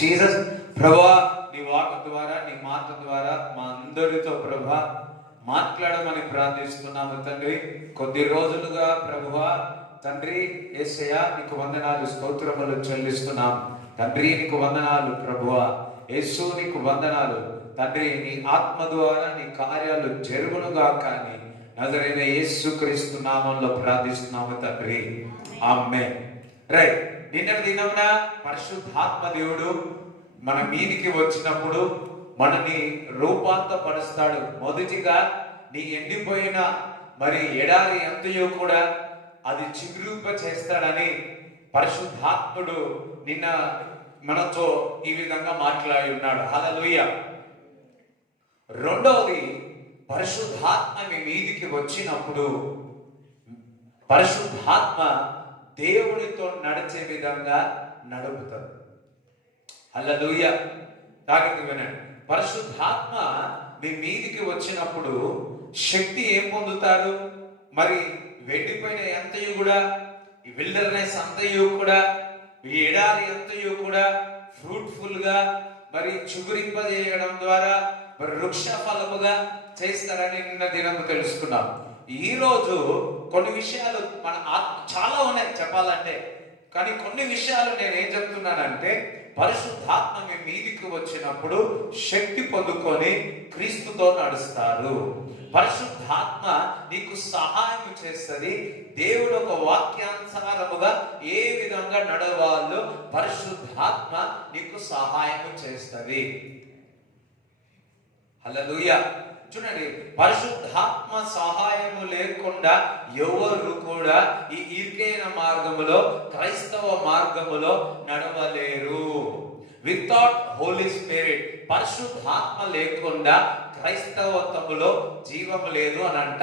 Jesus. ప్రభువా, నీ walk ద్వారా, నీ మాట ద్వారా మా అందరితో ప్రభా మాట్లాడమని ప్రార్థిస్తున్నాము తండ్రి. కొద్ది రోజులుగా ప్రభువా తండ్రి యేసయ్యా నీకు వందనాలు, స్తోత్రములు చెల్లిస్తున్నాం తండ్రి. నీకు వందనాలు ప్రభువా. యేసు నీకు వందనాలు తండ్రి. నీ ఆత్మ ద్వారా నీ కార్యాలు జరుగునుగా కానీ నజరైన యేసుక్రీస్తు నామంలో ప్రార్థిస్తున్నాము తండ్రి. ఆమేన్. రైట్. నిన్నటి దినమున పరిశుద్ధాత్మ దేవుడు మన మీదికి వచ్చినప్పుడు మనని రూపాంతపరుస్తాడు. మొదటిగా నీ ఎండిపోయిన మరి ఎడారి అంతయు కూడా అది చిగురింప చేస్తాడని పరిశుద్ధాత్ముడు నిన్న మనతో ఈ విధంగా మాట్లాడి ఉన్నాడు. హల్లెలూయా. రెండవది, పరిశుద్ధాత్మ మీ మీదికి వచ్చినప్పుడు పరిశుద్ధాత్మ దేవునితో నడిచే విధంగా నడుపుతాడు. హల్లెలూయా. జాగ్రత్తగా వినండి. పరిశుద్ధాత్మ మీ మీదికి వచ్చినప్పుడు శక్తి ఏం పొందుతారు? మరి వెండిపోయిన అంతయు కూడా, ఈ విల్డర్నెస్ అంతయు కూడా, ఈ ఎడారి అంతయు కూడా ఫ్రూట్ఫుల్ గా మరి చిగురింపజేయడం ద్వారా మరి వృక్ష ఫలముగా చేస్తారని నిన్న దినము తెలుసుకున్నాం. ఈ రోజు కొన్ని విషయాలు మన చాలా ఉన్నాయి చెప్పాలంటే, కానీ కొన్ని విషయాలు నేను ఏం చెప్తున్నానంటే, పరిశుద్ధాత్మ మీ మీదికి వచ్చినప్పుడు శక్తి పొందుకొని క్రీస్తుతో నడుస్తారు. పరిశుద్ధాత్మ నీకు సహాయం చేస్తుంది. దేవుడు ఒక వాక్యానుసారముగా ఏ విధంగా నడవాలో పరిశుద్ధాత్మ నీకు సహాయం చేస్తుంది. హల్లెలూయా. చూడండి, పరిశుద్ధాత్మ సహాయము లేకుండా ఎవరు కూడా ఈ ఇరుకైన మార్గములో, క్రైస్తవ మార్గములో నడవలేరు. వితౌట్ హోలీ స్పిరిట్, పరిశుద్ధాత్మ లేకుండా క్రైస్తవత్వములో జీవం లేదు అని అంట.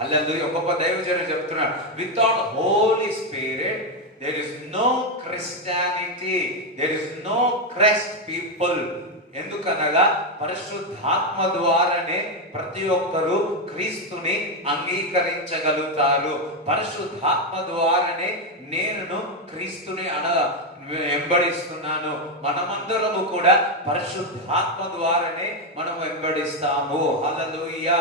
హల్లెలూయా. గొప్ప దైవజనుడు చెప్తున్నాడు, without Holy Spirit there is no Christianity, there is no Christ people. ఎందుకనగా పరిశుద్ధాత్మ ద్వారానే ప్రతి ఒక్కరూ క్రీస్తుని అంగీకరించగలుగుతారు. పరిశుద్ధాత్మ ద్వారానే నేను క్రీస్తుని వెంబడిస్తున్నాను. మనమందరము కూడా పరిశుద్ధాత్మ ద్వారానే మనం వెంబడిస్తాము. హల్లెలూయా.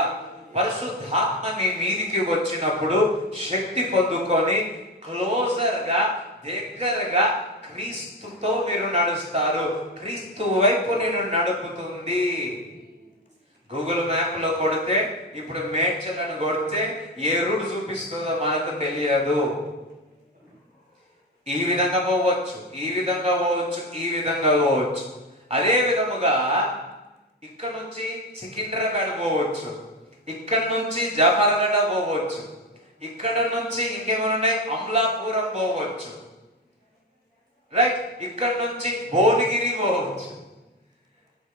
పరిశుద్ధాత్మ మీ మీదికి వచ్చినప్పుడు శక్తి పొందుకొని క్లోజర్ గా, దగ్గరగా క్రీస్తుతో మీరు నడుస్తారు. క్రీస్తు వైపు నేను నడుపుతుంది. గూగుల్ మ్యాప్ లో కొడితే, ఇప్పుడు మేడ్చలను కొడితే ఏ రూట్ చూపిస్తుందో మనకు తెలియదు. ఈ విధంగా పోవచ్చు, ఈ విధంగా పోవచ్చు, ఈ విధంగా పోవచ్చు. అదే విధముగా ఇక్కడ నుంచి సికింద్రాబాద్ పోవచ్చు, ఇక్కడ నుంచి జాఫర్గఢ పోవచ్చు, ఇక్కడ నుంచి ఇంకేమైనా అమలాపురం పోవచ్చు, రైట్. ఇక్కడ నుంచి భువనగిరి పోవచ్చు,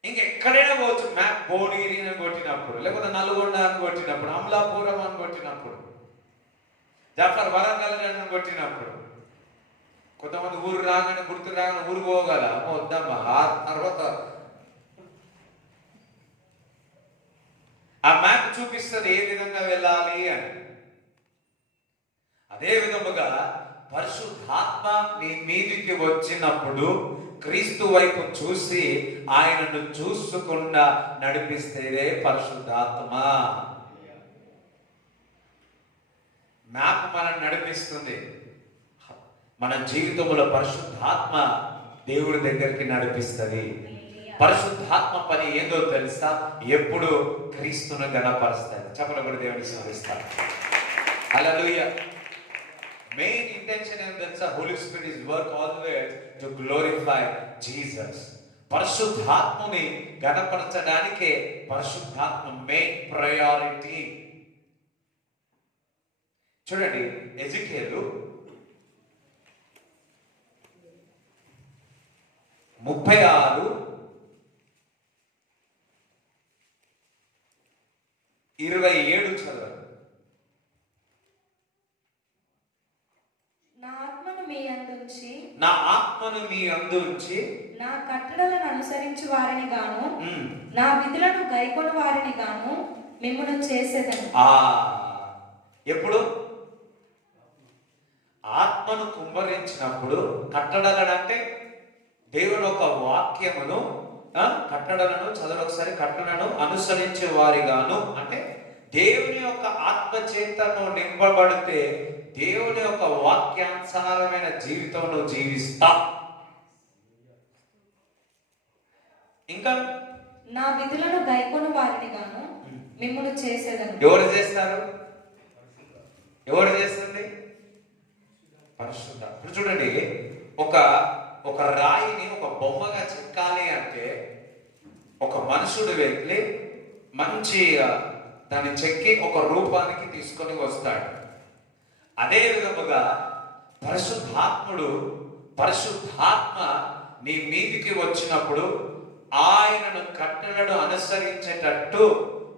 ఇంకెక్కడైనా పోవచ్చు. మ్యాప్ భువనగిరి అని కొట్టినప్పుడు, లేకపోతే నల్గొండ అని కొట్టినప్పుడు, అమలాపురం అని కొట్టినప్పుడు, జాఫర్ వరంగల్ అని కొట్టినప్పుడు, కొంతమంది ఊరు రాగానే గుర్తు రాగానే ఊరు పోగల వద్దమ్మా తర్వాత ఆ మ్యాప్ చూపిస్తుంది ఏ విధంగా వెళ్ళాలి అని. అదే విధముగా పరిశుద్ధాత్మ నీ మీదికి వచ్చినప్పుడు క్రీస్తు వైపు చూసి ఆయనను చూసుకుండా నడిపిస్తేనే పరిశుద్ధాత్మ. మ్యాప్ మనం నడిపిస్తుంది. మన జీవితంలో పరిశుద్ధాత్మ దేవుడి దగ్గరికి నడిపిస్తుంది. పరిశుద్ధాత్మ పని ఏందో తెలుసా? ఎప్పుడు క్రీస్తును గణపరుస్తుంది. చెప్పబడి దేవుడిని స్తుతిస్తారు. హల్లెలూయా. మెయిన్ ఇంటెన్షన్ ఏం తెలుసా? Holy Spirit is work always to glorify Jesus. పరిశుద్ధాత్మని గణపరచడానికే పరిశుద్ధాత్మ మెయిన్ ప్రయారిటీ. చూడండి, ఎజికేలు 36:27 చదవండి. నా ఆత్మను మీ అందుంచి నా కట్టడలను అనుసరించి వారిని గాను, నా విధులను గైకొను వారిని గాను మిమ్మును చేసేదను. ఎప్పుడు ఆత్మను కుమ్మరించినప్పుడు, కట్టడలంటే దేవుని యొక్క వాక్యమును కట్టడలను చదువు ఒకసారి, కట్టడలను అనుసరించే వారిగాను, అంటే దేవుని యొక్క ఆత్మ చేతను నింపబడితే దేవుని యొక్క వాక్యానుసారమైన జీవితం నువ్వు జీవిస్తా. ఇంకా నా విధులను గైకొని వారిని గాను మిమ్మును చేసేదను. ఎవరు చేస్తారు? ఎవరు చేస్తుంది? పరిశుద్ధ. ఇప్పుడు చూడండి, ఒక రాయిని ఒక బొమ్మగా చెక్కాలి అంటే ఒక మనుషుడు వెళ్ళి మంచిగా దాన్ని చెక్కి ఒక రూపానికి తీసుకొని వస్తాడు. అదే విధముగా పరిశుద్ధాత్మ నీ మీదికి వచ్చినప్పుడు ఆయనను కట్టడను అనుసరించేటట్టు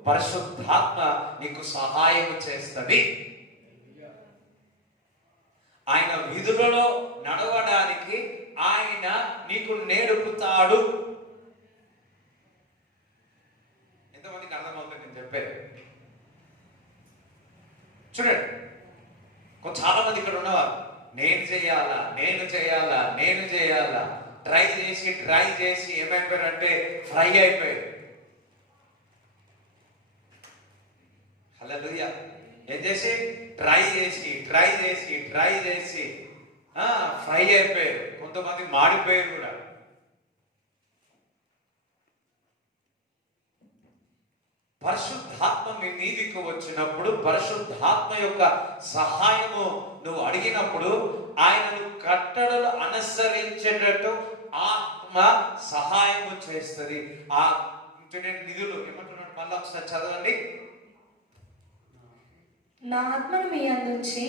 పరిశుద్ధాత్మ నీకు సహాయం చేస్తుంది. ఆయన విధులలో నడవడానికి ఆయన నీకు నేర్పుతాడు. ఎంతమందికి అర్థమవుతుంది నేను చెప్పేది? చూడండి, చాలా మంది ఇక్కడ ఉన్నవారు నేను చేయాలా ట్రై చేసి ఏమైపోయారంటే ఫ్రై అయిపోయారు. హల్లెలూయా. ఏం చేసి ట్రై చేసి ఫ్రై అయిపోయారు. కొంతమంది మాడిపోయారు కూడా. పరిశుద్ధాత్మ మీ మీదికి వచ్చినప్పుడు, పరిశుద్ధాత్మ యొక్క సహాయము నువ్వు అడిగినప్పుడు ఆయనను కట్టడలు అనుసరించేటట్టు ఆత్మ సహాయము చేస్తుంది. ఆ నిధులు ఏమంటున్నాడు? మళ్ళీ ఒకసారి చదవండి. నా ఆత్మను మీ అందుంచి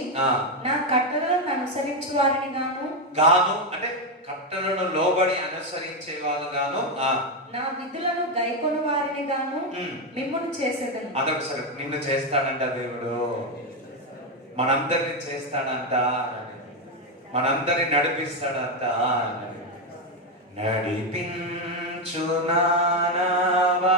నా కట్టడలను అనుసరించు వారిని గాను అంటే కట్టడలను లోబడి అనుసరించే వాళ్ళు గాను, నా విధులను గైకొని వారిని గాను మిమ్మును చేసేదను. అదొకసారి, నిన్ను చేస్తాడంట దేవుడు, మనందరిని చేస్తాడంట, మనందరిని నడిపిస్తాడంట. నడిపించు నానావా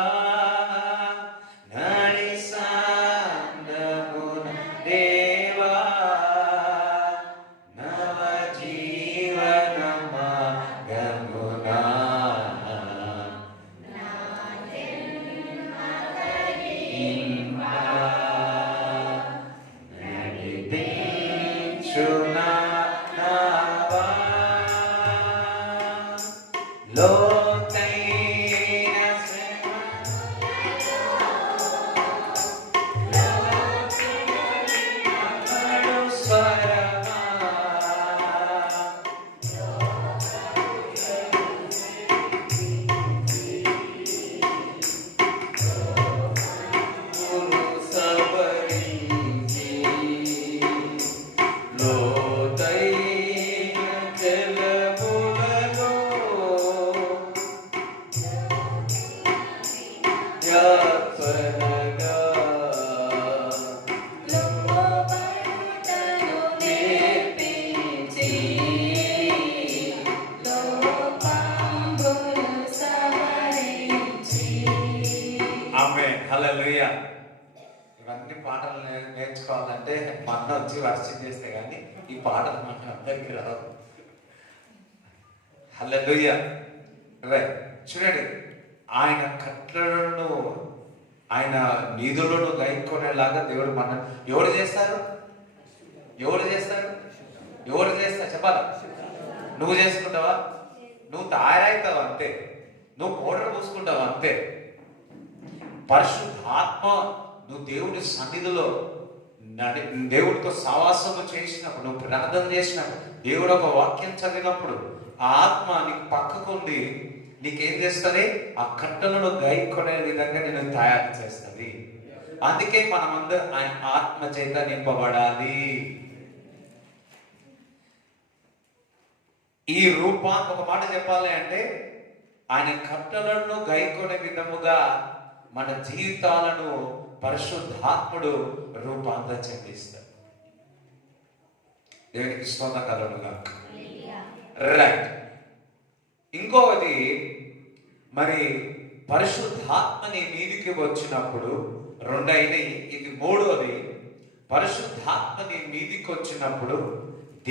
ఇవన్నీ పాటలు నేర్చుకోవాలంటే మన వచ్చి వర్షం చేస్తే కానీ ఈ పాటలు మన అందరికీ రావు. హల్లెలూయా. చూడండి, ఆయన కట్టడలను ఆయన నిధులను గైకొనేలాగా దేవుడు మన ఎవరు చేస్తారు చెప్పాలా? నువ్వు చేసుకుంటావా? నువ్వు తయారవుతావు అంతే, నువ్వు పౌడర్ పూసుకుంటావు అంతే. పరిశుద్ధాత్మ నువ్వు దేవుడి సన్నిధిలో దేవుడితో సహవాసము చేసినప్పుడు, నువ్వు ప్రార్థన చేసినప్పుడు, దేవుడు ఒక వాక్యం చదివినప్పుడు ఆ ఆత్మ నీకు పక్కకుండి నీకేం చేస్తుంది? ఆ కట్టలను గైకొనే విధంగా నేను తయారు చేస్తుంది. అందుకే మనమందరం ఆయన ఆత్మ చేత నింపబడాలి. ఈ రూపాన్ని ఒక మాట చెప్పాలి అంటే ఆయన కట్టలను గైకొనే విధముగా మన జీవితాలను పరిశుద్ధాత్ముడు రూపాంతరం చెందిస్తాడు. దేవునికి స్తోత్రం కలుగునుగా. రైట్. ఇంకొకటి, మరి పరిశుద్ధాత్మని మీదికి వచ్చినప్పుడు రెండైనవి, ఇది మూడోది. పరిశుద్ధాత్మని మీదికి వచ్చినప్పుడు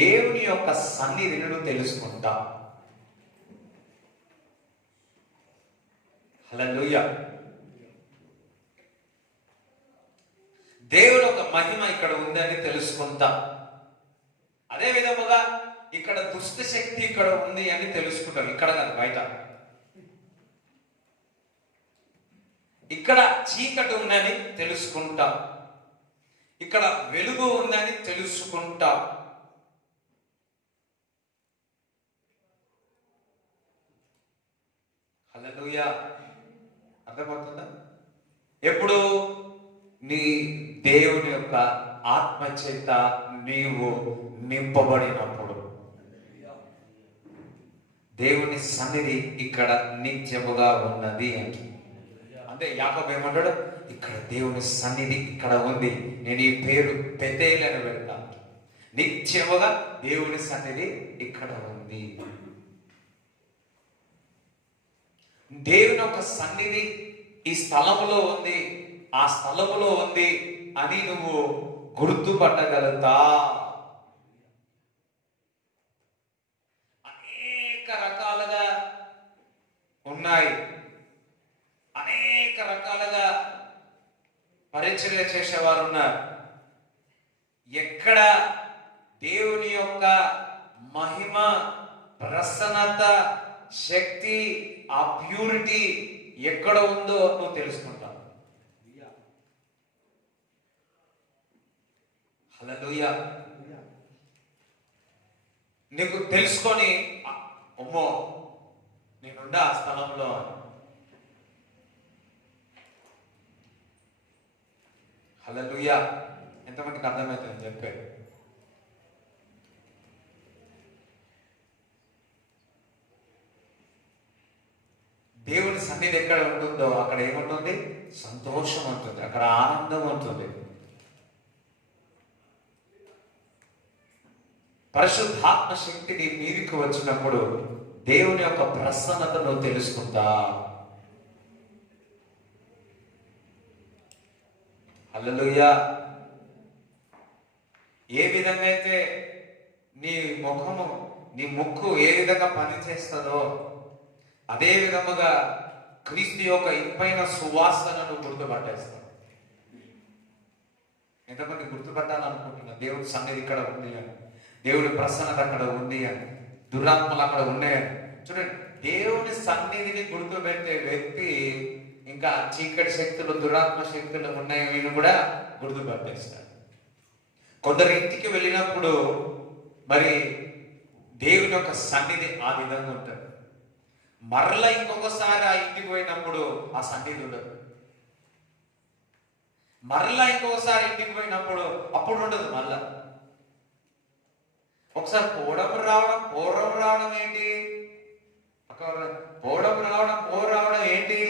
దేవుని యొక్క సన్నిధిని తెలుసుకుంటా. హల్లెలూయా. దేవుని ఒక మహిమ ఇక్కడ ఉందని తెలుసుకుంటాం. అదే విధముగా ఇక్కడ దుష్ట శక్తి ఇక్కడ ఉంది అని తెలుసుకుంటాం. ఇక్కడ కాదు, బయట. ఇక్కడ చీకటి ఉందని తెలుసుకుంటాం, ఇక్కడ వెలుగు ఉందని తెలుసుకుంటాం. హల్లెలూయా. అర్థమవుతుందా? ఎప్పుడు నీ దేవుని యొక్క ఆత్మ చేత నీవు నింపబడినప్పుడు దేవుని సన్నిధి ఇక్కడ నిత్యముగా ఉన్నది అంటే. అంటే యాకోబు ఏమంటాడు? ఇక్కడ దేవుని సన్నిధి ఇక్కడ ఉంది, నేను ఈ పేరు బెతేల్ అని పెడతాను. నిత్యముగా దేవుని సన్నిధి ఇక్కడ ఉంది. దేవుని యొక్క సన్నిధి ఈ స్థలములో ఉంది, ఆ స్థలములో ఉంది అని నువ్వు గుర్తుపట్టగలుగుతా. అనేక రకాలుగా ఉన్నాయి, అనేక రకాలుగా పరిచర్య చేసేవారు ఉన్నారు. ఎక్కడ దేవుని యొక్క మహిమ, ప్రసన్నత, శక్తి, ఆ ప్యూరిటీ ఎక్కడ ఉందో నువ్వు తెలుసుకుంటావు. హల్లెలూయా. నీకు తెలుసుకొని అమ్మో నేనుండా ఆ స్థలంలో అని. హల్లెలూయా. ఎంతమందికి అర్థమవుతుంది చెప్పే? దేవుని సన్నిధి ఎక్కడ ఉంటుందో అక్కడ ఏముంటుంది? సంతోషం ఉంటుంది, అక్కడ ఆనందం ఉంటుంది. పరిశుద్ధాత్మ శక్తిని మీదికి వచ్చినప్పుడు దేవుని యొక్క ప్రసన్నతను తెలుసుకుంటా. హల్లెలూయా. ఏ విధంగా అయితే నీ ముఖము, నీ ముక్కు ఏ విధంగా పనిచేస్తుందో అదే విధముగా క్రీస్తు యొక్క ఇంపైన సువాసనను గుర్తుపట్టేస్తాం. ఎంతమంది గుర్తుపట్టాలనుకుంటున్నా? దేవుడి సన్నిధి ఇక్కడ ఉంది అని, దేవుడి ప్రసన్నత అక్కడ ఉంది అని, దురాత్మలు అక్కడ ఉన్నాయని. చూడండి, దేవుని సన్నిధిని గుర్తుపెట్టే వ్యక్తి ఇంకా చీకటి శక్తులు, దురాత్మ శక్తులు ఉన్నాయని కూడా గుర్తుపట్టేస్తాడు. కొందరు ఇంటికి వెళ్ళినప్పుడు మరి దేవుని యొక్క సన్నిధి ఆ విధంగా ఉంటుంది. మరలా ఇంకొకసారి ఆ ఇంటికి పోయినప్పుడు ఆ సన్నిధి ఉండదు. మరలా ఇంకొకసారి ఇంటికి పోయినప్పుడు అప్పుడు ఉండదు. మళ్ళా ఒకసారి పోవడం రావడం ఏంటి? పోవడం రావడం ఏంటి?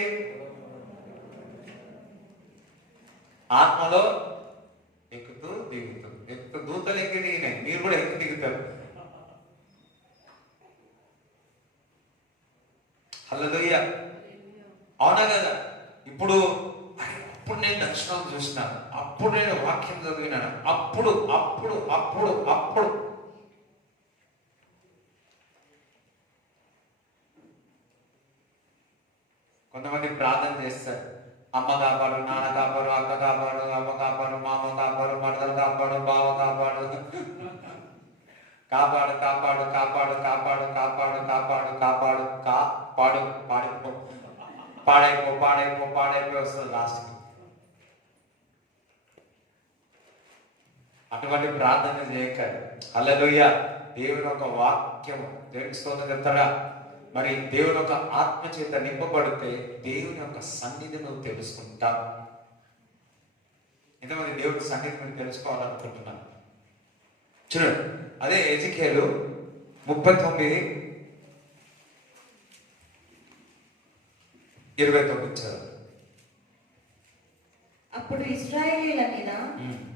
ఆత్మలో ఎక్కుతూ దూతలు ఎక్కి దిగినాయి, మీరు కూడా ఎక్కు దిగుతారు. హల్లెలూయా. అవునా కదా? ఇప్పుడు నేను దర్శనం చూసినాను, అప్పుడు నేను వాక్యం చదివినాను, అప్పుడు అప్పుడు అప్పుడు అప్పుడు కొంతమంది ప్రార్థన చేస్తారు. అమ్మ కాపాడు, నాన్న కాపాడు, అక్క కాపాడు, అమ్మ కాపాడు, మామ కాపాడు, మరదలు కాపాడు, బావ కాపాడు, కాపాడు కాపాడు కాపాడు కాపాడు కాపాడు కాపాడు కాపాడు కాపాడు పాడిపో పాడైపో పాడైపో పాడైపో వస్తుంది లాస్ట్కి. అటువంటి ప్రార్థన చేయక. హల్లెలూయా. దేవుని ఒక వాక్యం తెలుసుకోవడం చెప్తాడా? మరి దేవుని యొక్క ఆత్మ చేత నింపబడితే దేవుని యొక్క సన్నిధి నువ్వు తెలుసుకుంటా. ఎంతమంది దేవుడి సన్నిధి మీరు తెలుసుకోవాలనుకుంటున్నాను? చూడండి, అదే ఎజికేలు 39:29. అప్పుడు ఇశ్రాయేలీయుల మీద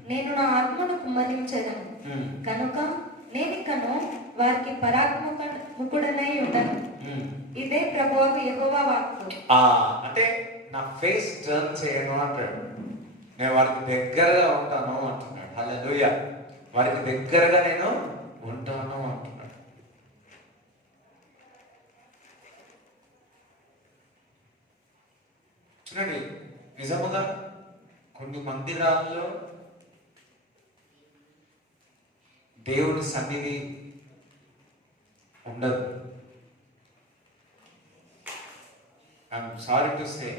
నేను నా ఆత్మను కుమ్మరించెదను, కనుక నేనికను వారికి పరాక్రమముకుడనై ఉండను. ఇదే ప్రభువు యెహోవా వాక్కు. అంటే నా ఫేస్ టర్న్ చేయను అంటాడు. నేను వారికి దగ్గరగా ఉంటాను అంటున్నాడు. హల్లెలూయా. వారికి దగ్గరగా నేను ఉంటాను అంటున్నాడు. చూడండి, నిజముగా కొన్ని మందిరాల్లో దేవుని సన్నిధి ఉండదు. ఐఎమ్ సారీ టు సే,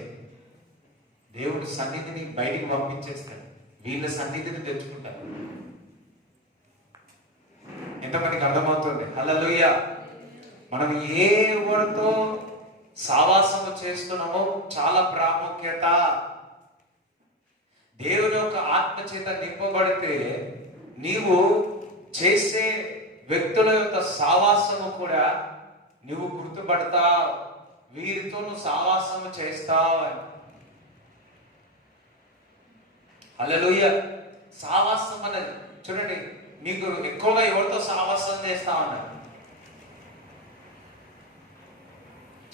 దేవుడి సన్నిధిని బయటికి పంపించేస్తాడు, వీళ్ళ సన్నిధిని తెచ్చుకుంటారు. ఎంతమందికి అర్థమవుతుంది? హల్లెలూయా. మనం ఏ ఎవరితో సావాసము చేస్తున్నామో చాలా ప్రాముఖ్యత. దేవుని యొక్క ఆత్మ చేత నింపబడితే నీవు చేసే వ్యక్తుల యొక్క సావాసము కూడా నువ్వు గుర్తుపడతావు, వీరితో నువ్వు సావాసము చేస్తావు అని. హల్లెలూయా. సావాసం అన్నది చూడండి, నీకు ఎక్కువగా ఎవరితో సావాసం చేస్తామన్నారు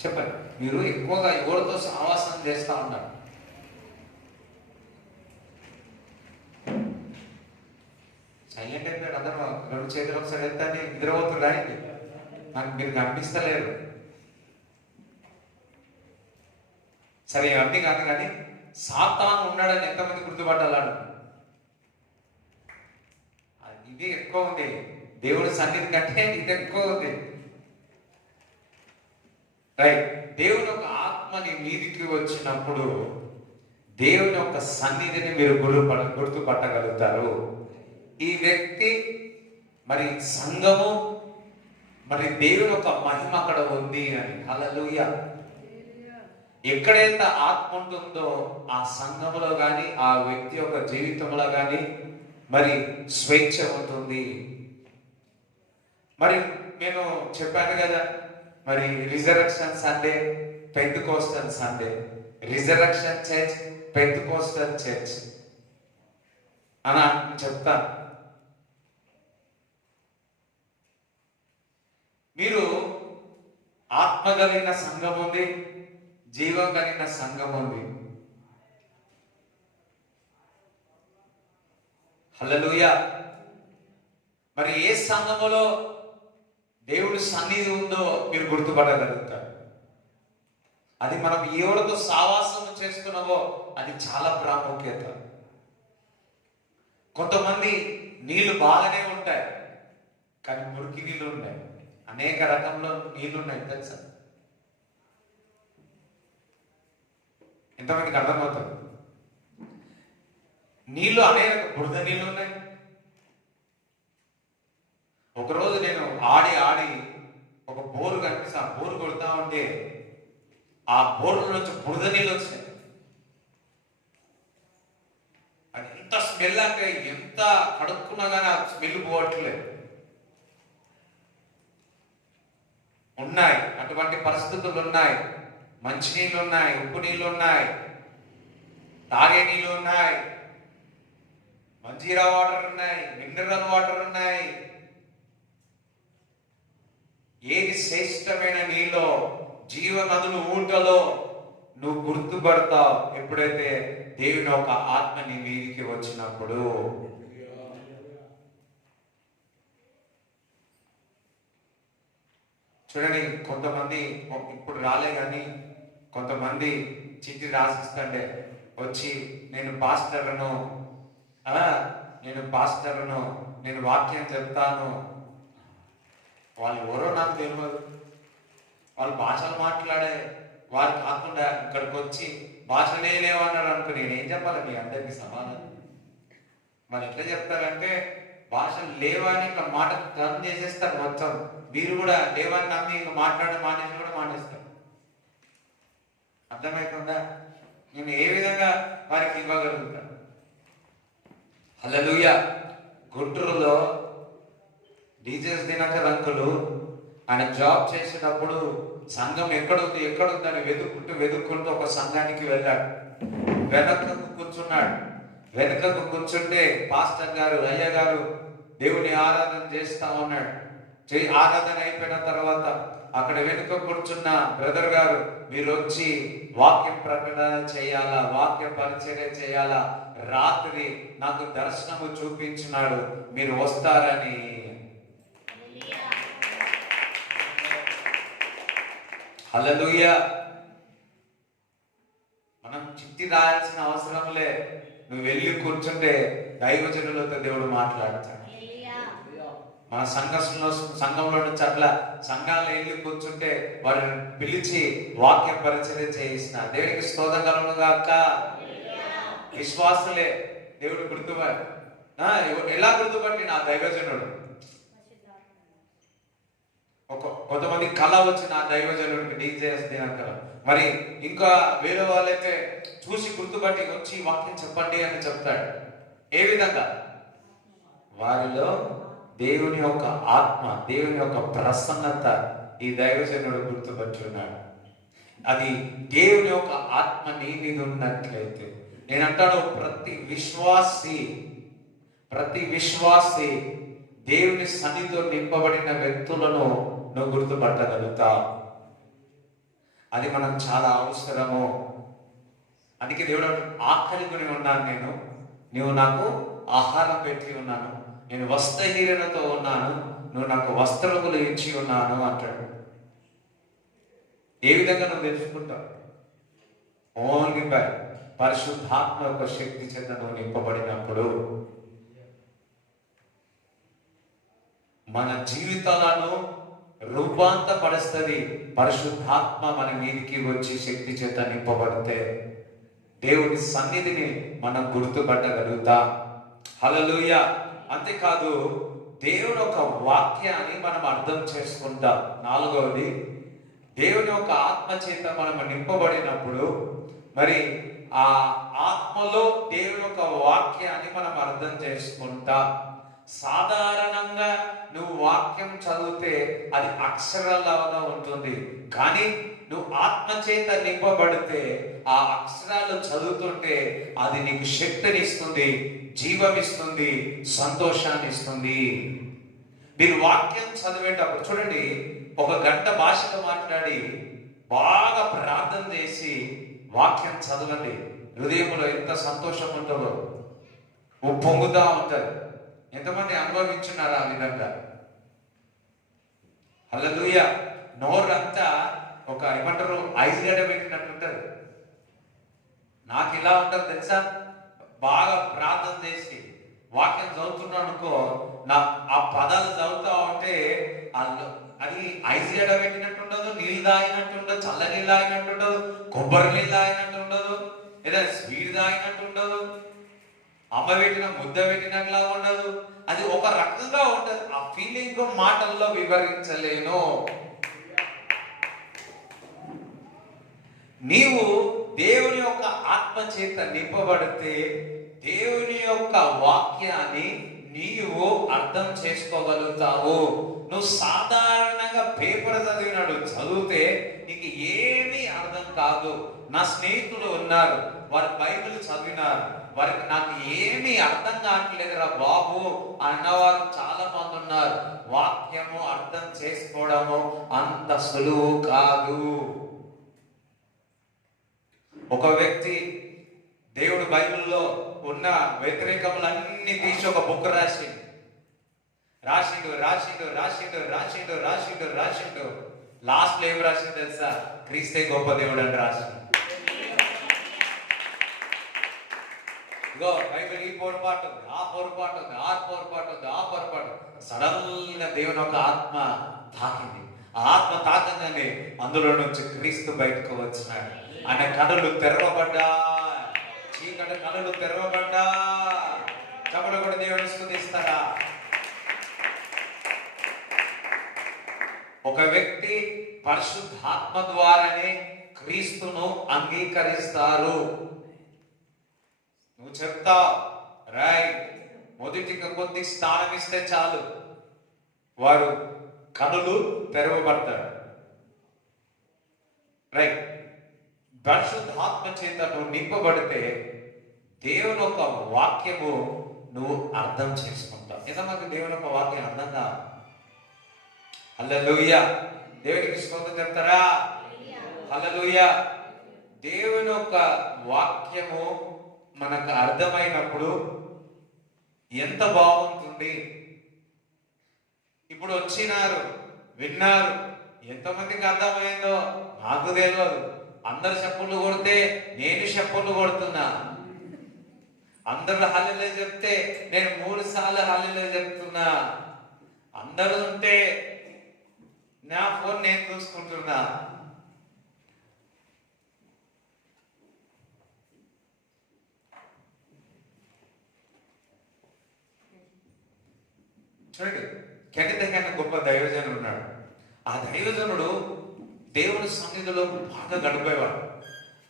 చెప్పండి. మీరు ఎక్కువగా ఎవరితో సావాసం చేస్తా ఉన్నారు? సైలెంట్ అయిపోయాడు అందరూ. రెండు చేతులు ఒకసారి ఎత్తండి. నిద్రపోతున్నారు రాయండి, నాకు మీరు కనిపిస్తలేరు. సరే, ఇవన్నీ కాదు, కానీ సాతాను ఉన్నాడని ఎంతమంది గుర్తుపట్టాలను? ఇది ఎక్కువ ఉంది, దేవుడి సన్నిధి కంటే ఇది ఎక్కువ ఉంది. రైట్. దేవుని యొక్క ఆత్మని మీదికి వచ్చినప్పుడు దేవుని యొక్క సన్నిధిని మీరు గుర్తుపట్టగలుగుతారు. ఈ వ్యక్తి మరి సంఘము మరి దేవుని యొక్క మహిమ అక్కడ ఉంది అని. హల్లెలూయా. ఎక్కడైతే ఆత్మ ఉంటుందో ఆ సంఘములో కానీ ఆ వ్యక్తి యొక్క జీవితంలో కానీ మరి స్వేచ్ఛ ఉంటుంది. మరి నేను చెప్పాను కదా, మరి resurrection Sunday, Pentecostal Sunday, resurrection church, Pentecostal church అని చెప్తాను. మీరు ఆత్మ కలిగిన సంఘం ఉంది, జీవం కలిగిన సంఘం ఉంది. హల్లెలూయా. మరి ఏ సంఘములో దేవుడి సన్నిధి ఉందో మీరు గుర్తుపట్టగలుగుతారు. అది మనం ఎవరితో సావాసం చేస్తున్నామో అది చాలా ప్రాముఖ్యత. కొంతమంది నీళ్లు బాగానే ఉంటాయి కానీ మురికి నీళ్ళు ఉన్నాయి, అనేక రకంలో నీళ్లు ఉన్నాయి తెలుసా? ఎంతమందికి అర్థమవుతుంది? నీళ్లు అనేక బురద నీళ్ళు ఉన్నాయి. ఒకరోజు నేను ఆడి ఒక బోరు కనిపిస్తే ఆ బోరు కొడతా ఉంటే ఆ బోర్ల నుంచి బురద నీళ్ళు వచ్చినాయి. అది ఎంత స్మెల్ అంటే ఎంత కడుక్కున్నా కానీ ఆ స్మెల్ పోవట్లేదు. ఉన్నాయి అటువంటి పరిస్థితులు ఉన్నాయి. మంచినీళ్ళు ఉన్నాయి, ఉప్పు నీళ్ళు ఉన్నాయి, తాగే నీళ్ళు ఉన్నాయి, మంజీరా వాటర్ ఉన్నాయి, మినరల్ వాటర్ ఉన్నాయి. ఏది శ్రేష్టమైన నీలో, జీవ నదులు ఊటలో నువ్వు గుర్తుపడతావు ఎప్పుడైతే దేవుని ఒక ఆత్మ నీ మీదికి వచ్చినప్పుడు. చూడండి, కొంతమంది ఇప్పుడు రాలే కానీ కొంతమంది చిట్టి రాసిస్తుండే వచ్చి నేను పాస్టర్ను, నేను వాక్యం చెప్తాను. వాళ్ళు ఎవరో నాకు తెలియదు, వాళ్ళు భాషలు మాట్లాడే వారు కాకుండా ఇక్కడికి వచ్చి భాషలే లేవన్నారు అనుకో, నేనేం చెప్పాలి మీ అందరికీ సమాధానం? మరి ఎట్లా చెప్తారంటే భాషలు లేవని ఇట్లా మాట టర్న్ చేసేస్తారు మొత్తం. మీరు కూడా లేవని నమ్మి ఇంకా మాట్లాడడం మానేసి కూడా మానేస్తారు. అర్థమవుతుందా? నేను ఏ విధంగా వారికి ఇవ్వగలుగుతాను? హల్లెలూయా. గుంటూరులో డీజేస్ దినకర్ అంకులు ఆయన జాబ్ చేసేటప్పుడు సంఘం ఎక్కడుందని వెతుక్కుంటూ ఒక సంఘానికి వెళ్ళాడు. వెనకకు కూర్చుంటే పాస్టర్ గారు, అయ్య గారు దేవుని ఆరాధన చేస్తా ఉన్నాడు. ఆరాధన అయిపోయిన తర్వాత అక్కడ వెనుక కూర్చున్న బ్రదర్ గారు, మీరు వచ్చి వాక్యం ప్రకటన చేయాలా, వాక్య పరిచర్య చేయాలా, రాత్రి నాకు దర్శనము చూపించినాడు, మీరు వస్తారని. హల్లెలూయా. మన మనం చిట్టి రాయాల్సిన అవసరం లే. నువ్వు వెళ్ళి కూర్చుంటే దైవజనులతో దేవుడు మాట్లాడతాడు. మన సంఘంలో నుంచి అట్లా సంఘాలు వెళ్ళి కూర్చుంటే వారిని పిలిచి వాక్య పరిచర్య చేయిస్తున్నా. దేవునికి స్తోత్రం కలుగును గాక. విశ్వాసులే దేవుడు గుర్తుపట్టి ఎలా గుర్తుపట్టి నా దైవజనుడు. కొంతమంది కళ వచ్చి నా దైవజనుడికి డీజేఎస్ దినకర. మరి ఇంకా వేరే వాళ్ళైతే చూసి గుర్తుపట్టి వచ్చి వాక్యం చెప్పండి అని చెప్తాడు. ఏ విధంగా? వారిలో దేవుని యొక్క ఆత్మ, దేవుని యొక్క ప్రసన్నత ఈ దైవజనుడు గుర్తుపట్టి ఉన్నాడు. అది దేవుని యొక్క ఆత్మ నీ మీద ఉన్నట్లయితే, నేనంటాడు ప్రతి విశ్వాసి దేవుని సన్నిధితో నింపబడిన వ్యక్తులను నువ్వు గుర్తుపట్టగలుగుతావు. అది మనకు చాలా అవసరము. అందుకే దేవుడు ఆకలి కొని ఉన్నాను, నువ్వు నాకు ఆహారం పెట్టి ఉన్నాను, నేను వస్త్రహీనతో ఉన్నాను, నువ్వు నాకు వస్త్రములు ఇచ్చి ఉన్నాను అంటాడు. ఏ విధంగా నువ్వు తెలుసుకుంటావు? ఓన్లీ బై పరిశుద్ధాత్మ యొక్క శక్తి చేత నువ్వు నింపబడినప్పుడు. మన జీవితాలను రూపాంతరపరుస్తుంది పరిశుద్ధాత్మ మన మీదికి వచ్చి శక్తి చేత నింపబడితే. దేవుని సన్నిధిని మనం గుర్తుపట్టగలుగుతాం. హల్లెలూయా. అంతేకాదు, దేవుని యొక్క వాక్యాన్ని మనం అర్థం చేసుకుంటాం. నాలుగవది, దేవుని యొక్క ఆత్మ చేత మనం నింపబడినప్పుడు మరి ఆ ఆత్మలో దేవుని యొక్క వాక్యాన్ని మనం అర్థం చేసుకుంటాం. సాధారణంగా నువ్వు వాక్యం చదివితే అది అక్షరాలుగా ఉంటుంది, కానీ నువ్వు ఆత్మ చేత నింపబడితే ఆ అక్షరాలు చదువుతుంటే అది నీకు శక్తినిస్తుంది, జీవమిస్తుంది, సంతోషాన్ని ఇస్తుంది. మీరు వాక్యం చదివేటప్పుడు చూడండి, 1 గంట భాషలో మాట్లాడి బాగా ప్రార్థన చేసి వాక్యం చదవండి. హృదయంలో ఎంత సంతోషం ఉంటుందో, పొంగుతా ఉంటుంది. ఎంతమంది అనుభవించున్నారు ఆ విధంగా? హల్లెలూయా. నోరంతా ఒక ఏమంటారు, ఐస్ గడ్డ పెట్టినట్టుంటది. నాకు ఇలా ఉంటుంది తెలుసా, బాగా ప్రార్థన చేసి వాక్యం చదువుతున్నాను అనుకో, నా ఆ పదాలు చదువుతా ఉంటే అది ఐస్ గడ్డ పెట్టినట్టు ఉండదు, నీళ్ళు తాగినట్టు ఉండదు, చల్ల నీళ్ళు తాగినట్టు ఉండదు, కొబ్బరి నీళ్ళు తాగినట్టు ఉండదు, లేదా స్వీట్ తాగినట్టు ఉండదు, అమ్మ పెట్టిన ముద్ద పెట్టినట్లా ఉండదు. అది ఒక రకంగా ఉంటది. ఆ ఫీలింగ్ మాటల్లో వివరించలేను. నీవు దేవుని యొక్క ఆత్మ చేత నింపబడితే దేవుని యొక్క వాక్యాన్ని నీవు అర్థం చేసుకోగలుగుతావు. నువ్వు సాధారణంగా పేపర్ చదివితే నీకు ఏమీ అర్థం కాదు. నా స్నేహితులు ఉన్నారు, వారు బైబిల్ చదివినారు, వారికి నాకు ఏమీ అర్థం కావట్లేదురా బాబు అన్నవారు చాలా మంది ఉన్నారు. వాక్యము అర్థం చేసుకోవడము అంత సులువు కాదు. ఒక వ్యక్తి దేవుడు బైబిల్లో ఉన్న వ్యతిరేకములన్నీ తీసి ఒక బుక్ రాసిండు. లాస్ట్ లో ఏం రాసిండు తెలుసా? క్రీస్తే గొప్ప దేవుడు అని రాసిండు. ఇగో బైబిల్ ఈ పొరపాటు ఉంది, ఆ పొరపాటు ఉంది, ఆ పొరపాటు ఉంది, ఆ పొరపాటు. సడన్ గా దేవుని ఒక ఆత్మ తాకింది. ఆ ఆత్మ తాకంగానే అందులో నుంచి క్రీస్తు బయటకు వచ్చినాడు. ఆయన కనులు తెరవబడ్డా, చీకటి కనులు తెరవబడ్డా. చప్పుడు కూడా దేవుని స్తుతిస్తారా? ఒక వ్యక్తి పరిశుద్ధాత్మ ద్వారానే క్రీస్తును అంగీకరిస్తారు. నువ్వు చెప్తావు రైట్, మొదటిగా కొద్ది స్థానం ఇస్తే చాలు, వారు కనులు తెరవబడతారు. రైట్. పరిశుద్ధాత్మ చేత నువ్వు నింపబడితే దేవుని ఒక వాక్యము నువ్వు అర్థం చేసుకుంటావు. ఎంతమంది దేవుని ఒక వాక్యం అర్థం కాదు? హల్లెలూయా. దేవునికి స్తోత్రం చెప్తారా? హల్లెలూయా. దేవుని యొక్క వాక్యము మనకు అర్థమైనప్పుడు ఎంత బాగుంటుంది. ఇప్పుడు వచ్చినారు, విన్నారు, ఎంతమందికి అర్థమైందో నాకు తెలియదు. అందరు చప్పుళ్ళు కొడితే నేను చప్పుళ్ళు కొడుతున్నా, అందరూ హల్లెలూయా చెప్తే నేను 3 సార్లు హల్లెలూయా చెప్తున్నా, అందరూ ఉంటే నా ఫోన్ నేను చూసుకుంటున్నా. చూడండి, కెనెత్ హేన్ గొప్ప దైవజనుడు ఉన్నాడు. ఆ దైవజనుడు దేవుని సన్నిధిలో బాగా గడిపేవాడు.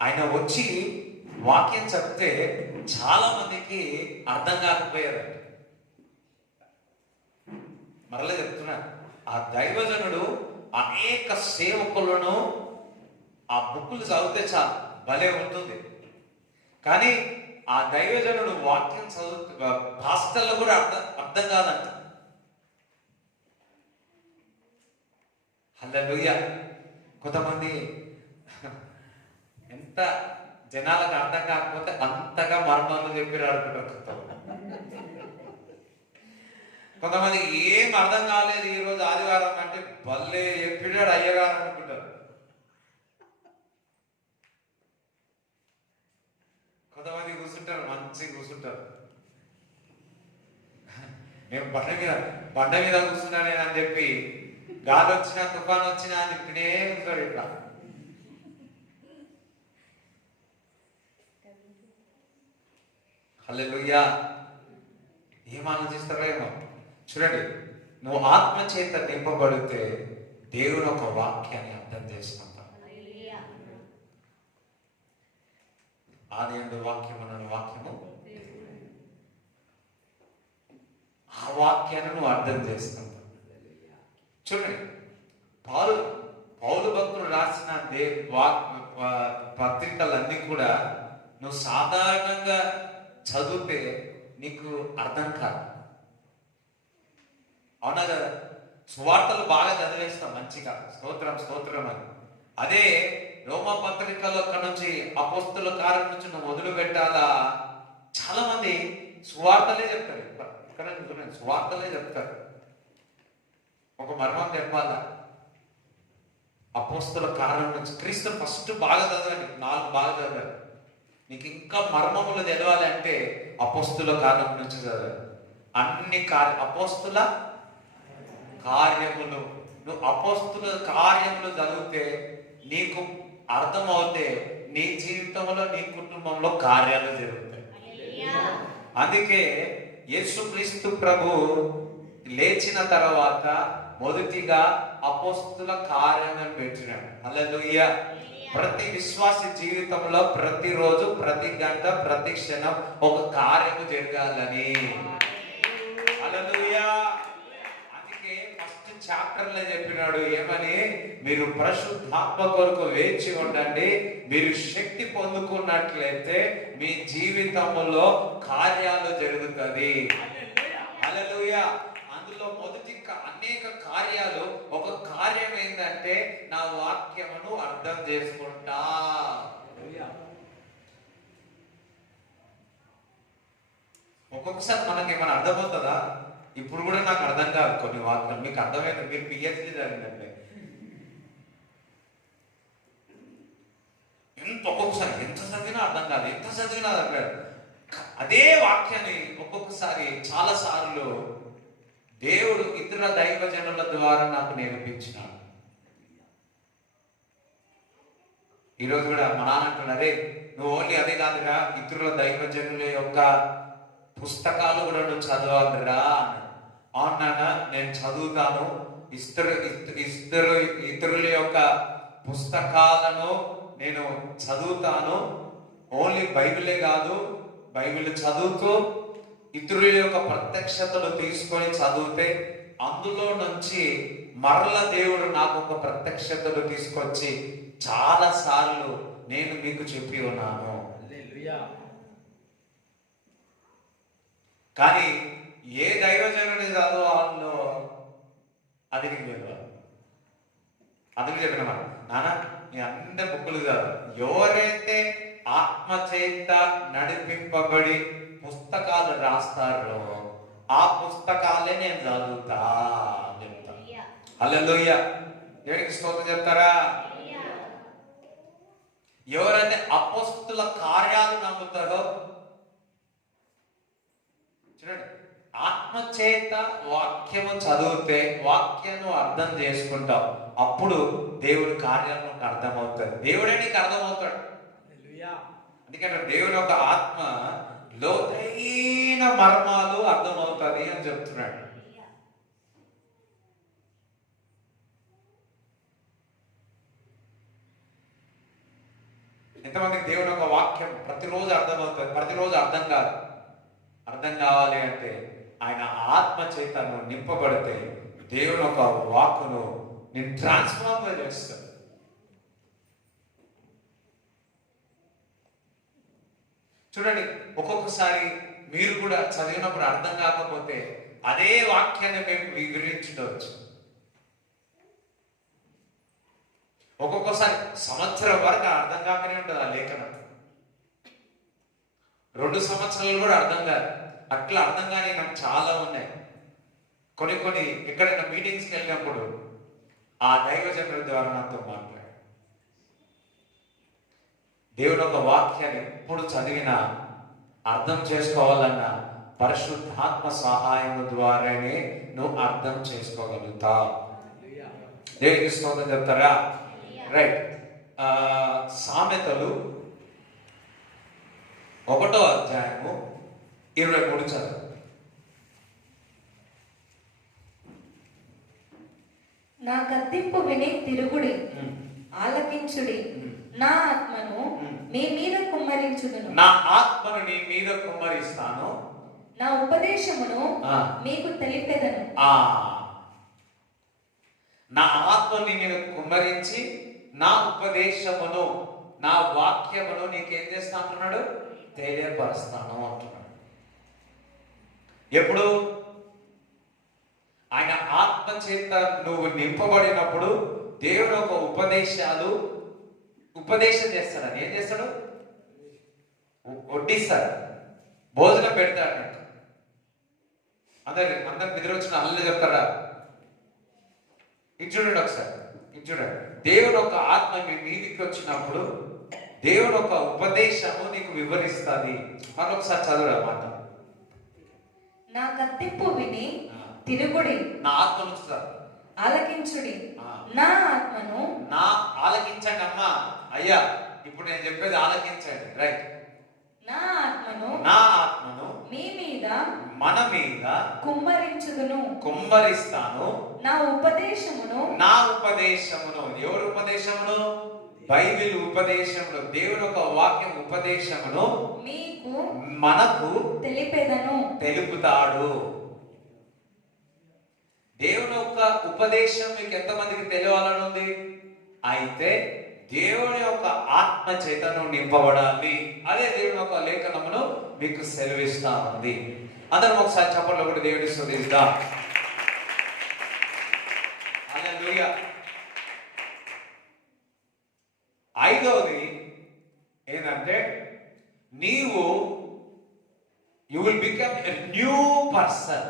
ఆయన వచ్చి వాక్యం చెప్తే చాలా మందికి అర్థం కాకపోయారు. మరలా చెప్తున్నా, ఆ దైవజనుడు అనేక సేవకులను ఆ బుక్కులు చదివితే చాలు భలే ఉంటుంది. కానీ ఆ దైవజనుడు వాక్యం చదువుతూ భాషల్లో కూడా అర్థం కాదంట. హల్లెలూయా. కొంతమంది ఎంత జనాలకు అర్థం కాకపోతే అంతగా మర్మాలు చెప్పి ఆడుకుంటారు. కొంతమంది ఏం అర్థం కాలేదు ఈరోజు ఆదివారం అంటే భలే చెప్పినాడు అయ్యగారు అనుకుంటారు. కొంతమంది కూర్చుంటారు, మంచిగా కూర్చుంటారు. నేను బండ మీద కూర్చున్నానే అని చెప్పి గాలి వచ్చినా తుఫాన్ వచ్చినా అని తినే ఉంటాడు. ఇట్లా హల్లెలూయా. ఏం ఆలోచిస్తారో ఏమో. చూడండి, నువ్వు ఆత్మ చేత నింపబడితే దేవుని ఒక వాక్యాన్ని అర్థం చేసుకుంటావు. ఆది యందు వాక్యము అన్న వాక్యము, ఆ వాక్యాన్ని నువ్వు అర్థం చేసుకుంటావు. చూడండి, పౌలు భక్తులు రాసిన పత్రికలన్నీ కూడా నువ్వు సాధారణంగా చదివితే నీకు అర్థం కాదు. అవునా కదా? సువార్తలు బాగా చదివేస్తాం మంచిగా, స్తోత్రం స్తోత్రం అని. అదే రోమా పత్రికలో అక్కడ నుంచి అపోస్తుల కార్యం నుంచి నువ్వు మొదలు పెట్టాలా, చాలా మంది సువార్తలే చెప్తారు. ఇక్కడ సువార్తలే చెప్తారు. ఒక మర్మం చెప్పాలా, అపోస్తుల కార్యం నుంచి క్రీస్తు ఫస్ట్ బాగా చదవండి, 4 బాగా చదవాలి. నీకు ఇంకా మర్మములు తెలవాలి అంటే అపోస్తుల కార్యం నుంచి చదవాలి. అన్ని అపోస్తుల కార్యములు, నువ్వు అపోస్తుల కార్యములు చదివితే నీకు అర్థమవుతే నీ జీవితంలో నీ కుటుంబంలో కార్యాలు జరుగుతాయి. అందుకే యేసుక్రీస్తు ప్రభు లేచిన తర్వాత మొదటిగా అపోస్తుల కార్యాన్ని పెట్టినాడు. హల్లెలూయా. ప్రతి విశ్వాసి జీవితంలో ప్రతిరోజు, ప్రతి గంట, ప్రతి క్షణం ఒక కార్యము జరగాలని. హల్లెలూయా. అందుకే ఫస్ట్ చాప్టర్ లో చెప్పినాడు ఏమని, మీరు పరిశుద్ధాత్మ కొరకు వేచి ఉండండి, మీరు శక్తి పొందుకున్నట్లయితే మీ జీవితంలో కార్యాలు జరుగుతుంది. హల్లెలూయా. అందులో మొదటి అనేక కార్యాలు, ఒక కార్యం ఏంటంటే నా వాక్యమును అర్థం చేసుకుంటా. ఒక్కొక్కసారి మనకి ఏమైనా అర్థమవుతుందా? ఇప్పుడు కూడా నాకు అర్థం కాదు కొన్ని వాక్యాలు. మీకు అర్థమైంది, మీరు పిహెచ్డి జరిగిందంటే ఒక్కొక్కసారి ఎంత చదివినా అర్థం కాదు, ఎంత చదివినా అర్థం కాదు. అదే వాక్యాన్ని ఒక్కొక్కసారి చాలా సార్లు దేవుడు ఇతర దైవజనుల ద్వారా నాకు నేర్పించినాడు. ఈరోజు కూడా మా నాన్న అంటున్నారే, నువ్వు ఓన్లీ అదే కాదురా, ఇతరుల దైవజనుల యొక్క పుస్తకాలు కూడా నువ్వు చదవాలిరా అన్నాడు. అవునా, నేను చదువుతాను. ఇతరుల యొక్క పుస్తకాలను నేను చదువుతాను. ఓన్లీ బైబిలే కాదు, బైబిల్ చదువుతూ ఇతరుల యొక్క ప్రత్యక్షతను తీసుకొని చదివితే అందులో నుంచి మరల దేవుడు నాకు ఒక ప్రత్యక్షతను తీసుకొచ్చి చాలా సార్లు నేను మీకు చెప్పి ఉన్నాను. కానీ ఏ దైవజనుడి చదవాలో అది నీకు తెలియదు. అందుకు చెప్పిన నాన్న నీ అందరి బుక్కులు కాదు, ఎవరైతే ఆత్మచేత నడిపింపబడి పుస్తకాలు రాస్తారో ఆ పుస్తకాలే నేను చదువుతా చెప్తా. హల్లెలూయా. దేవునికి స్తోత్రం చెప్తారా? ఎవరైతే అపోస్తుల కార్యాలు నమ్ముతారో, చూడండి, ఆత్మచేత వాక్యము చదివితే వాక్యాన్ని అర్థం చేసుకుంటావు, అప్పుడు దేవుడి కార్యాలు నీకు అర్థమవుతుంది. దేవుడే నీకు అర్థమవుతాడు. ఎందుకంటే దేవుని యొక్క ఆత్మ లోతైన మర్మాలు అర్థమవుతుంది అని చెప్తున్నాడు. ఎంతమందికి దేవుని యొక్క వాక్యం ప్రతిరోజు అర్థమవుతుంది? ప్రతిరోజు అర్థం కాదు. అర్థం కావాలి అంటే ఆయన ఆత్మ చేతను నింపబడితే దేవుని యొక్క వాక్కును నేను ట్రాన్స్ఫార్మ్ చేస్తాను. చూడండి, ఒక్కొక్కసారి మీరు కూడా చదివినప్పుడు అర్థం కాకపోతే అదే వాక్యాన్ని మేము వివరించవచ్చు. ఒక్కొక్కసారి సంవత్సరం వరకు అర్థం కాకనే ఉంటుంది ఆ లేఖనం. 2 సంవత్సరాలు కూడా అర్థం కాదు. అట్లా అర్థం కాని నాకు చాలా ఉన్నాయి. కొన్ని ఎక్కడైనా మీటింగ్స్కి వెళ్ళినప్పుడు ఆ దైవజనుల ద్వారా నాతో మాట్లాడు. దేవుని ఒక వాక్యాన్ని ఎప్పుడు చదివినా అర్థం చేసుకోవాలన్నా పరిశుద్ధాత్మ సహాయం ద్వారానే నువ్వు అర్థం చేసుకోగలుగుతావు. దేవునికి స్తోత్రం చెప్తారా? రైట్. సామెతలు 1వ అధ్యాయము 23 చదువు. నా గద్దింపు విని తిరుగుడి, ఆలకించుడి. నా ఆత్మను మీ మీద కుమ్మరించుదును. నా ఆత్మను నీ మీద కుమ్మరిస్తాను. నా ఉపదేశమును మీకు తెలిపెదను. నా ఆత్మను నీ మీద కుమ్మరించి నా ఉపదేశమును, నా వాక్యమును నీకేం చేస్తా అంటున్నాడు? తెలియపరుస్తాను అంటున్నాడు. ఎప్పుడు? ఆయన ఆత్మ చేత నువ్వు నింపబడినప్పుడు దేవుడు ఒక ఉపదేశం చేస్తాడని. ఏం చేస్తాడు? వడ్డిస్తాడు, భోజనం పెడతాడు. అందరు నిద్ర వచ్చిన అల్లే చెప్తారా? ఇది చూడండి ఒకసారి, ఇది చూడండి. దేవుడు ఒక ఆత్మ మీ మీదికి వచ్చినప్పుడు దేవుడు ఒక ఉపదేశము నీకు వివరిస్తుంది. మరొకసారి చదువురా మాట. నా గద్దింపు విని తిరుగుడి, నా ఆత్మ నుంచి ఆలకించుడి. నా ఆత్మను ఆలకించండి అమ్మా. అయ్యా, ఇప్పుడు నేను చెప్పేది ఆలకించండి. రైట్. నా ఆత్మను మీ మీద, మన మీద కుమ్మరిస్తాను. నా ఉపదేశమును ఎవరి ఉపదేశమును? బైబిల్ ఉపదేశమును, దేవుని ఒక వాక్యం ఉపదేశమును మీకు, మనకు తెలుపుతాడు. దేవుని యొక్క ఉపదేశం మీకు ఎంతమందికి తెలియాలని ఉంది? అయితే దేవుని యొక్క ఆత్మ చేతను నింపబడాలి. అదే దేవుని యొక్క లేఖనమును మీకు సెలవిస్తా ఉంది. అందరం ఒకసారి చప్పట్లో కూడా దేవుని స్తుతిద్దాం. హల్లెలూయా. 5వది ఏంటంటే, you will become a new person.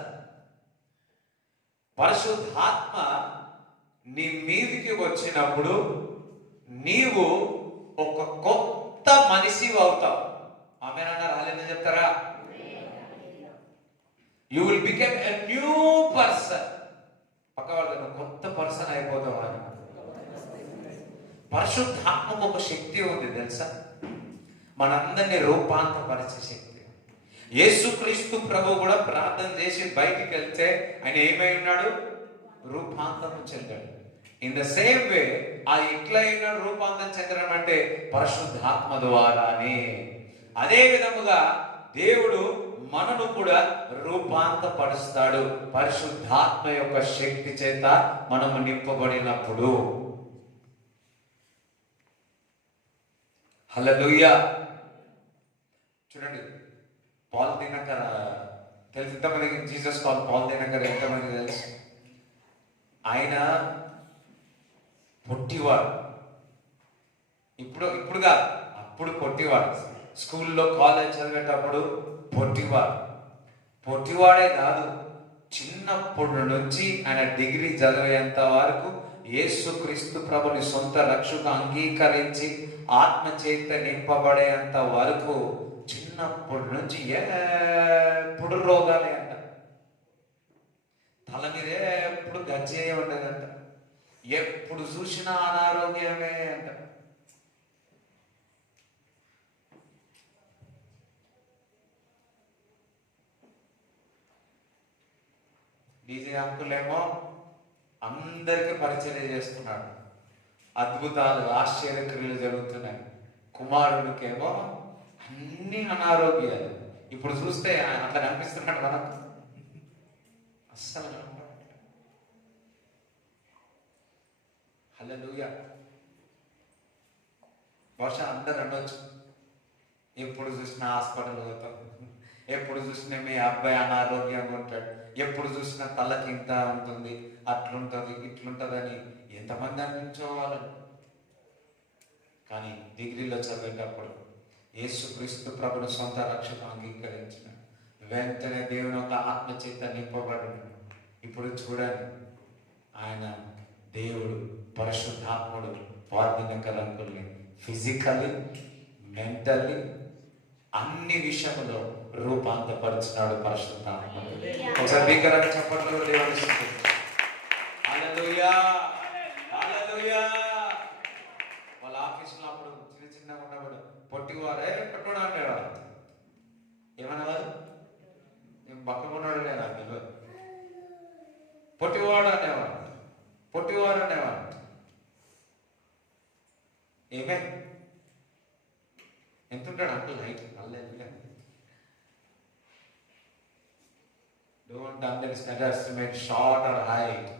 పరిశుద్ధాత్మ నీ మీదికి వచ్చినప్పుడు నీవు ఒక కొత్త మనిషి అవుతావు. ఆమేనన్నారు? హల్లెలూయా చెప్తారా? You will become a new person. పక్క వాళ్ళ కొత్త పర్సన్ అయిపోతావు అని. పరిశుద్ధాత్మకు ఒక శక్తి ఉంది తెలుసా? మనందరినీ రూపాంతరపరిచే శక్తి. యేసుక్రీస్తు ప్రభు కూడా ప్రార్థన చేసి బయటికి వెళ్తే ఆయన ఏమై ఉన్నాడు? రూపాంతరం చెందాడు. ఇన్ ద సేమ్ వే ఆ ఎట్లయిన రూపాంతరం చెందడం అంటే పరిశుద్ధాత్మ ద్వారానే. అదే విధముగా దేవుడు మనను కూడా రూపాంతరపరుస్తాడు పరిశుద్ధాత్మ యొక్క శక్తి చేత మనము నింపబడినప్పుడు. హల్లెలూయా. చూడండి, పాల్ దినకర్ తెలుసు ఎంతమందికి? జీసస్ కాల్ పాల్ దినకర్ ఎంతమంది తెలుసు? ఆయన పొట్టివాడు. ఇప్పుడు కాదు, అప్పుడు పొట్టివాడు. స్కూల్లో కాలేజ్ చదివేటప్పుడు పొట్టివాడే కాదు, చిన్నప్పటి నుంచి ఆయన డిగ్రీ చదివేంత వరకు యేసుక్రీస్తు ప్రభుని సొంత రక్షకు అంగీకరించి ఆత్మ చేత నింపబడేంత వరకు చిన్నప్పటి నుంచి ఎప్పుడు రోగాలే అంట. తల మీద ఎప్పుడు గజ్జే ఉండదంట. ఎప్పుడు చూసినా అనారోగ్యమే అంట. డీజే అంకులేమో అందరికీ పరిచయం చేస్తున్నాడు. అద్భుతాలు, ఆశ్చర్యక్రియలు జరుగుతున్నాయి. కుమారుడికేమో అన్ని అనారోగ్యాలు. ఇప్పుడు చూస్తే అట్లా కనిపిస్తున్నాడు మనకు, అస్సలు కనపడట్లేదు. హల్లెలూయా. బహుశా అందరు అనొచ్చు, ఎప్పుడు చూసినా హాస్పిటల్ పోతాం, ఎప్పుడు చూసినా మీ అబ్బాయి అనారోగ్యంగా ఉంటాడు, ఎప్పుడు చూసినా తలకి ఇంత ఉంటుంది, అట్లుంటుంది ఇట్లుంటుంది అని ఎంతమంది అనిపించేవాళ్ళు. కానీ డిగ్రీలో చదివేటప్పుడు యేసుక్రీస్తు ప్రభుని సొంత రక్షకు అంగీకరించిన వెంటనే దేవుని ఒక ఆత్మచేత నింపబడి. ఇప్పుడు చూడండి, ఆయన దేవుడు పరిశుద్ధాత్ముడు వార్ధిన కలంకుల్ని ఫిజికల్లీ, మెంటల్లీ అన్ని విషయంలో రూపాంతపరిచినాడు పరిశుద్ధాత్ముడు. ఒకసారి భీకరంగా చెప్పట్లు దేవుని. హల్లెలూయా, హల్లెలూయా. వాళ్ళ ఆఫీసులో అప్పుడు చిన్నగా ఉన్నప్పుడు పొట్టివారే పట్టుడు అనేవాడు. ఏమనేవారు? పక్కకున్నాడు లేదా తెలియదు. పొట్టివాడు అనేవాడు, పొట్టివాడు అనేవాడు. ఏమే ఎంత ఉంటాడు uncle height? Don't underestimate short or height.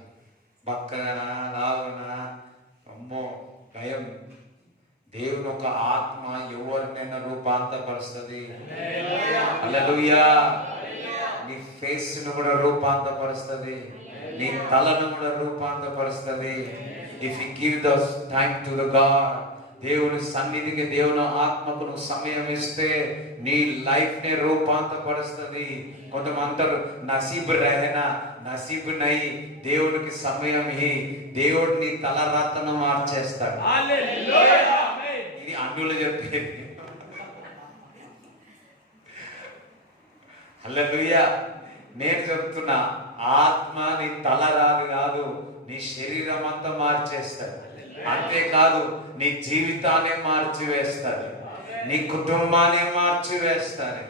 బక్కనా లావునా అమ్మో భయం. దేవుని ఒక ఆత్మ ఎవరినైనా రూపాంతపరుస్తుంది. హల్లెలూయా. నీ ఫేస్ ను కూడా రూపాంతపరుస్తుంది, నీ తలను కూడా రూపాంతపరుస్తుంది. If you give the time to the God, దేవుని సన్నిధికి, దేవుని ఆత్మకు నువ్వు సమయం ఇస్తే నీ లైఫ్ ని రూపాంతపరుస్తుంది. కొంతమంది నసీబ్ రహనా, నసీబ్ నై, దేవుడికి సమయం దేవుడిని తలరాతను మార్చేస్తాడు. ఇది అన్యులు చెప్పేది. హల్లెలూయా. నేను చెప్తున్నా, ఆత్మ నీ తల రాదు కాదు, నీ శరీరం అంతా మార్చేస్తాడు. అంతేకాదు నీ జీవితాన్ని మార్చివేస్తుంది, నీ కుటుంబాన్ని మార్చివేస్తుంది.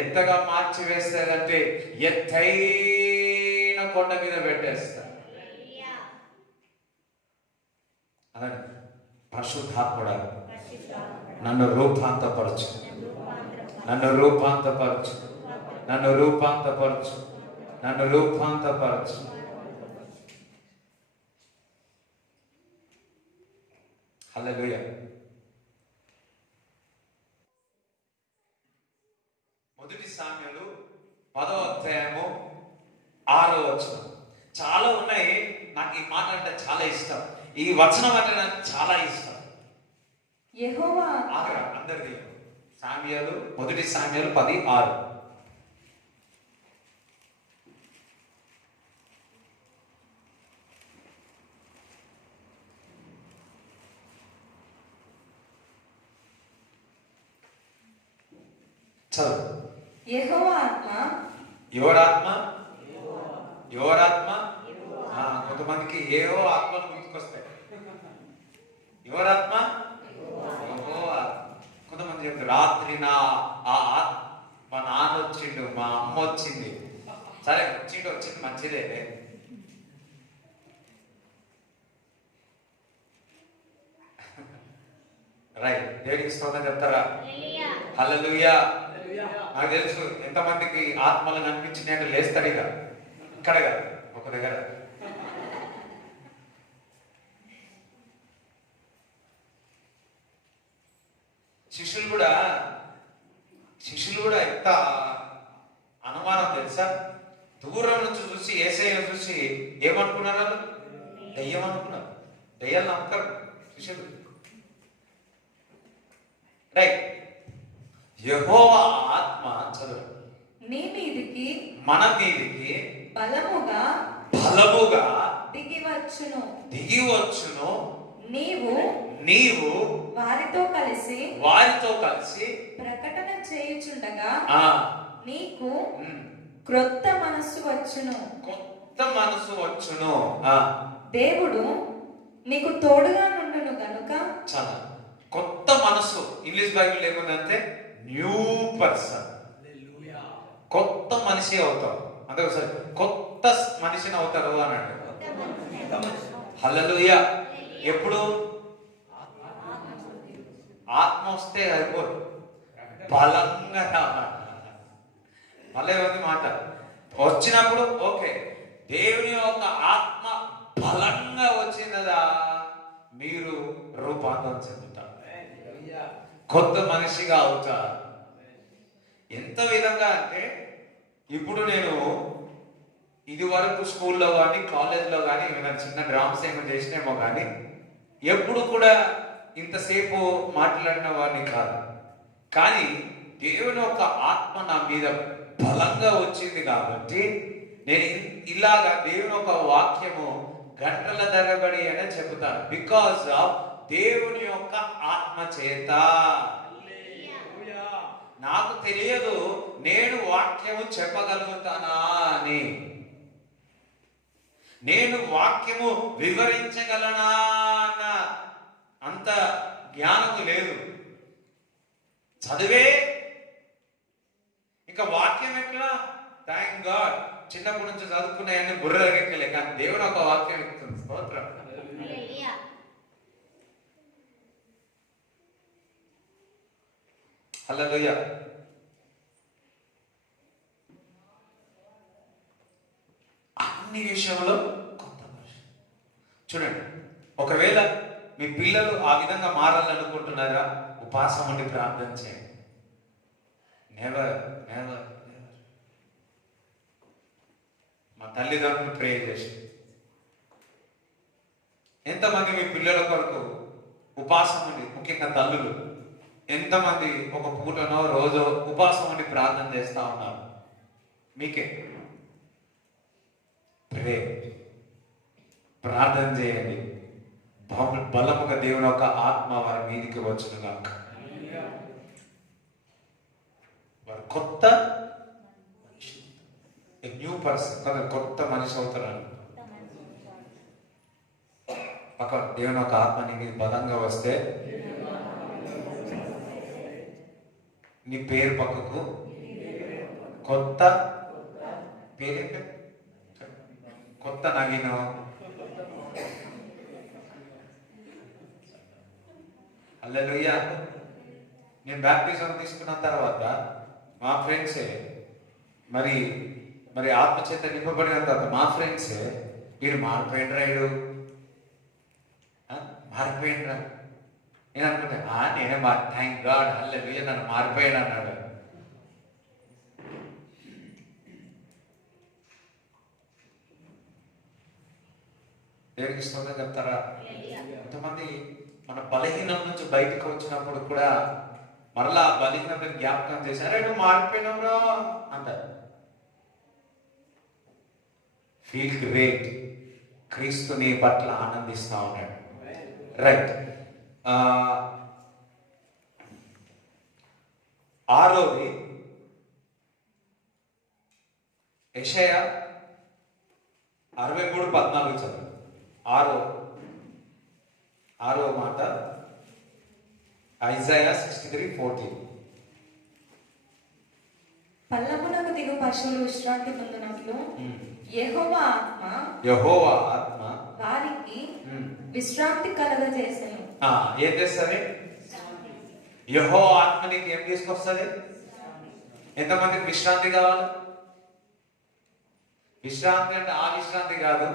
ఎంతగా మార్చివేస్తుందంటే ఎత్తైన కొండ మీద పెట్టేస్తాడు. అలాగే పరిశుద్ధాత్ముడా నన్ను రూపాంతపరచు, నన్ను రూపాంతపరచు, నన్ను రూపాంతపరచు, నన్ను రూపాంతపరచు. హల్లెలూయా. మొదటి సామ్యులు 10వ అధ్యాయము 6వ వచనం. చాలా ఉన్నాయి, నాకు ఈ మాట అంటే చాలా ఇష్టం. ఈ వచనం అంటే నాకు చాలా ఇష్టం. యెహోవా అందరిది సామ్యులు, మొదటి సామ్యులు 10:6. చదువు. యెహోవా ఆత్మ. ఎవరాత్మ? ఎవరాత్మ? కొంతమందికి ఏవో ఆత్మలు గుర్తుకొస్తాయి. ఎవరాత్మ? కొంతమంది చెప్తారు, రాత్రి మా నాన్న వచ్చిండు, మా అమ్మ వచ్చింది. సరే వచ్చింది మంచిదే. రైట్. దేవుడికి స్తోత్రం చెప్తారా? హల్లెలూయా. నాకు తెలుసు ఎంతమందికి ఆత్మలు కనిపించినట్టు లేస్తాడు. ఇక ఇక్కడ కదా ఒక దగ్గర. శిష్యులు కూడా ఎంత అనుమానం తెలుసా? దూరం నుంచి చూసి యేసయ్యను చూసి ఏమనుకున్నారు? దయ్యం అనుకున్నారు. దయ్యాలు నమ్మకం శిష్యులు. రైట్. యెహోవా ఆత్మ చదువు నీ మీదికి, మన మీదికి బలముగా బలముగా దిగివచ్చు. దిగి వచ్చును. నీవు వారితో కలిసి ప్రకటన చేయుచుండగా నీకు క్రొత్త మనస్సు వచ్చును. దేవుడు నీకు తోడుగా నుండును గనుక. చాలా కొత్త మనసు. ఇంగ్లీష్ బైబిల్ ఏముందంటే న్యూ పర్సన్, కొత్త మనిషి అవుతావు. అంటే ఒకసారి కొత్త మనిషిని అవుతారు అన్నాడు. హల్లెలూయా. ఎప్పుడు ఆత్మ వస్తే అయిపోదు, బలంగా రావాలి. మళ్ళీ ఉంది మాట వచ్చినప్పుడు ఓకే, దేవుని యొక్క ఆత్మ బలంగా వచ్చిందా మీరు రూపాంతరం చెందుతారు, కొత్త మనిషిగా అవుతారు. ఎంత విధంగా అంటే ఇప్పుడు నేను ఇది వరకు స్కూల్లో కానీ కాలేజ్లో కానీ ఏమైనా చిన్న డ్రామ్స్ ఏమైనా చేసినేమో కానీ ఎప్పుడు కూడా ఇంతసేపు మాట్లాడిన వాడిని కాదు. కానీ దేవుని యొక్క ఆత్మ నా మీద బలంగా వచ్చింది కాబట్టి నేను ఇలాగా దేవుని యొక్క వాక్యము గంటల తరబడి అనే చెబుతాను. బికాస్ ఆఫ్ దేవుని యొక్క ఆత్మ చేత. నాకు తెలియదు నేను వాక్యము చెప్పగలుగుతానా అని, నేను వాక్యము వివరించగలనా అన్న అంత జ్ఞానము లేదు. చదివే ఇంకా వాక్యం ఎట్లా? థ్యాంక్ గాడ్ చిన్నప్పటి నుంచి చదువుకున్నాయని బుర్ర ఎక్కలే, కానీ దేవుడు ఒక వాక్యం ఎక్కుతుంది. స్తోత్రం. హల్లెలూయా. అన్ని విషయంలో కొత్త మనిషి. చూడండి, ఒకవేళ మీ పిల్లలు ఆ విధంగా మారాలనుకుంటున్నారా? ఉపవాసం ఉండి ప్రార్థన చేయండి. Never never never. మా తల్లిదండ్రులు ప్రే చేసి ఎంతమంది మీ పిల్లల కొరకు ఉపవాసం ఉండి, ముఖ్యంగా తల్లులు ఎంతమంది ఒక పూటనో రోజో ఉపవాసం ఉండి ప్రార్థన చేస్తా ఉన్నారు? మీకే ప్రే, ప్రార్థన చేయండి. బలముగా దేవుని యొక్క ఆత్మ వారి మీదికి వచ్చును గాక. వారు కొత్త న్యూ పర్సన్ కదా, కొత్త మనిషి అవుతారు. పక్క దేవుని యొక్క ఆత్మ నీ బలంగా వస్తే నీ పేరు పక్కకు కొత్త పేరు, కొత్త నవీన, హల్లెలూయా. నేను బ్యాప్టిజం తీసుకున్న తర్వాత మా ఫ్రెండ్సే మరి మరి ఆత్మచేత నింపబడిన తర్వాత మా ఫ్రెండ్సే వీడు మారిపోయినరాయుడు, మారిపోయినరా. నేను అనుకుంటా నేనే థ్యాంక్ గాడ్ హల్లెలూయా నన్ను మారిపోయాడు అన్నాడు. దేవునికి స్తోత్రం చెప్తారా? కొంతమంది మన బలహీనం నుంచి బయటకు వచ్చినప్పుడు కూడా మరలా బలహీనత జ్ఞాపకం చేశారే నువ్వు మారిపోయినవురా అంటారు. Feel great. క్రీస్తుని పట్ల ఆనందిస్తా ఉన్నాడు. రైట్. ఆరోది యెషయా 63:14 చదువు. ఆరో మాట ఐజాయా 63:14. పల్లమునకు దిగు పశువులు విశ్రాంతి పొందినట్లు యెహోవా ఆత్మ వారికి విశ్రాంతి కలగజేసెను. ఏం చేస్తుంది? యెహోవా ఆత్మ నీకు ఏం తీసుకొస్తుంది? ఎంతమందికి విశ్రాంతి కావాలి? విశ్రాంతి అంటే ఆ విశ్రాంతి కాదు,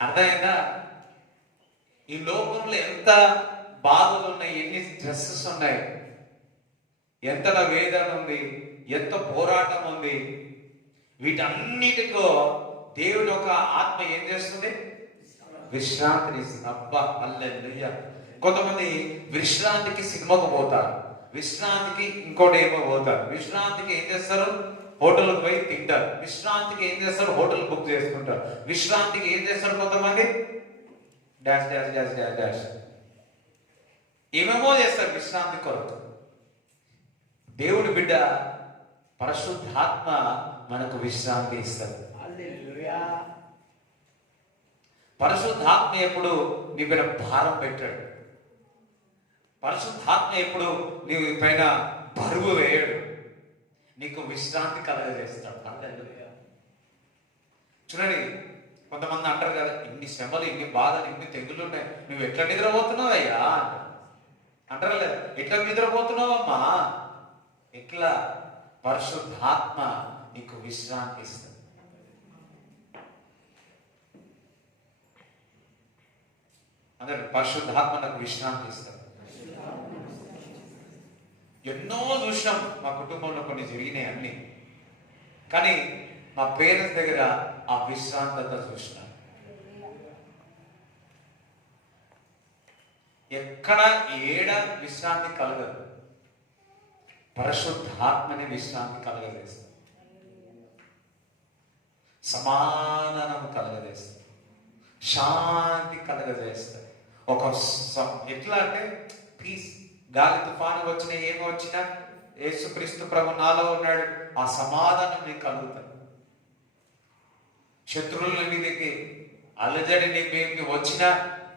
అర్థమైందా? ఈ లోకంలో ఎంత బాధలు ఉన్నాయి, ఎన్ని స్ట్రెస్సెస్ ఉన్నాయి, ఎంతగా వేదన ఉంది, ఎంత పోరాటం ఉంది. వీటన్నిటికో దేవుని ఒక ఆత్మ ఏం చేస్తుంది? విశ్రాంతిని ఇస్తుంది. అబ్బా హల్లెలూయా. కొంతమంది విశ్రాంతికి సినిమాకు పోతారు, విశ్రాంతికి ఇంకోటి ఏమో పోతారు, విశ్రాంతికి ఏం చేస్తారు? హోటల్కి పోయి తింటారు. విశ్రాంతికి ఏం చేస్తారు? హోటల్ బుక్ చేసుకుంటారు. విశ్రాంతికి ఏం చేస్తారు కొంతమంది? Dash dash dash dash dash ఏమేమో చేస్తారు విశ్రాంతి కొరకు. దేవుడి బిడ్డ పరిశుద్ధాత్మ మనకు విశ్రాంతి ఇస్తారు. పరిశుద్ధాత్మ ఎప్పుడు నీ పైన భారం పెట్టాడు. పరిశుద్ధాత్మ ఎప్పుడు నీ పైన బరువు వేయడు. నీకు విశ్రాంతి కలగజేస్తాడు. చూడండి, కొంతమంది అంటారు కదా, ఇన్ని శ్రమలు, ఇన్ని బాధలు, ఇన్ని తెగులు ఉన్నాయి, నువ్వు ఎట్లా నిద్రపోతున్నావయ్యా అంటారు లేదా? ఎట్లా నిద్రపోతున్నావమ్మా? ఎట్లా? పరిశుద్ధాత్మ నీకు విశ్రాంతి ఇస్తుంది. అందరు పరిశుద్ధాత్మ నాకు విశ్రాంతి ఇస్తారు. ఎన్నో చూసినాం మా కుటుంబంలో, కొన్ని జరిగినాయి అన్ని. కానీ మా పేరెంట్స్ దగ్గర ఆ విశ్రాంతత చూసినాం. ఎక్కడ ఏడ విశ్రాంతి కలగదు, పరిశుద్ధాత్మని విశ్రాంతి కలగజేస్తుంది. సమాధానం కలగజేస్తుంది, శాంతి కలగజేస్తుంది. ఒక ఎట్లా అంటే పీస్. గాలి తుఫాను వచ్చినా ఏమి వచ్చినా యేసుక్రీస్తు ప్రభు నాలో ఉన్నాడు, ఆ సమాధానం నీకు కలుగుతుంది. శత్రువుల మీదకి అలజడి నీ మీదకి వచ్చినా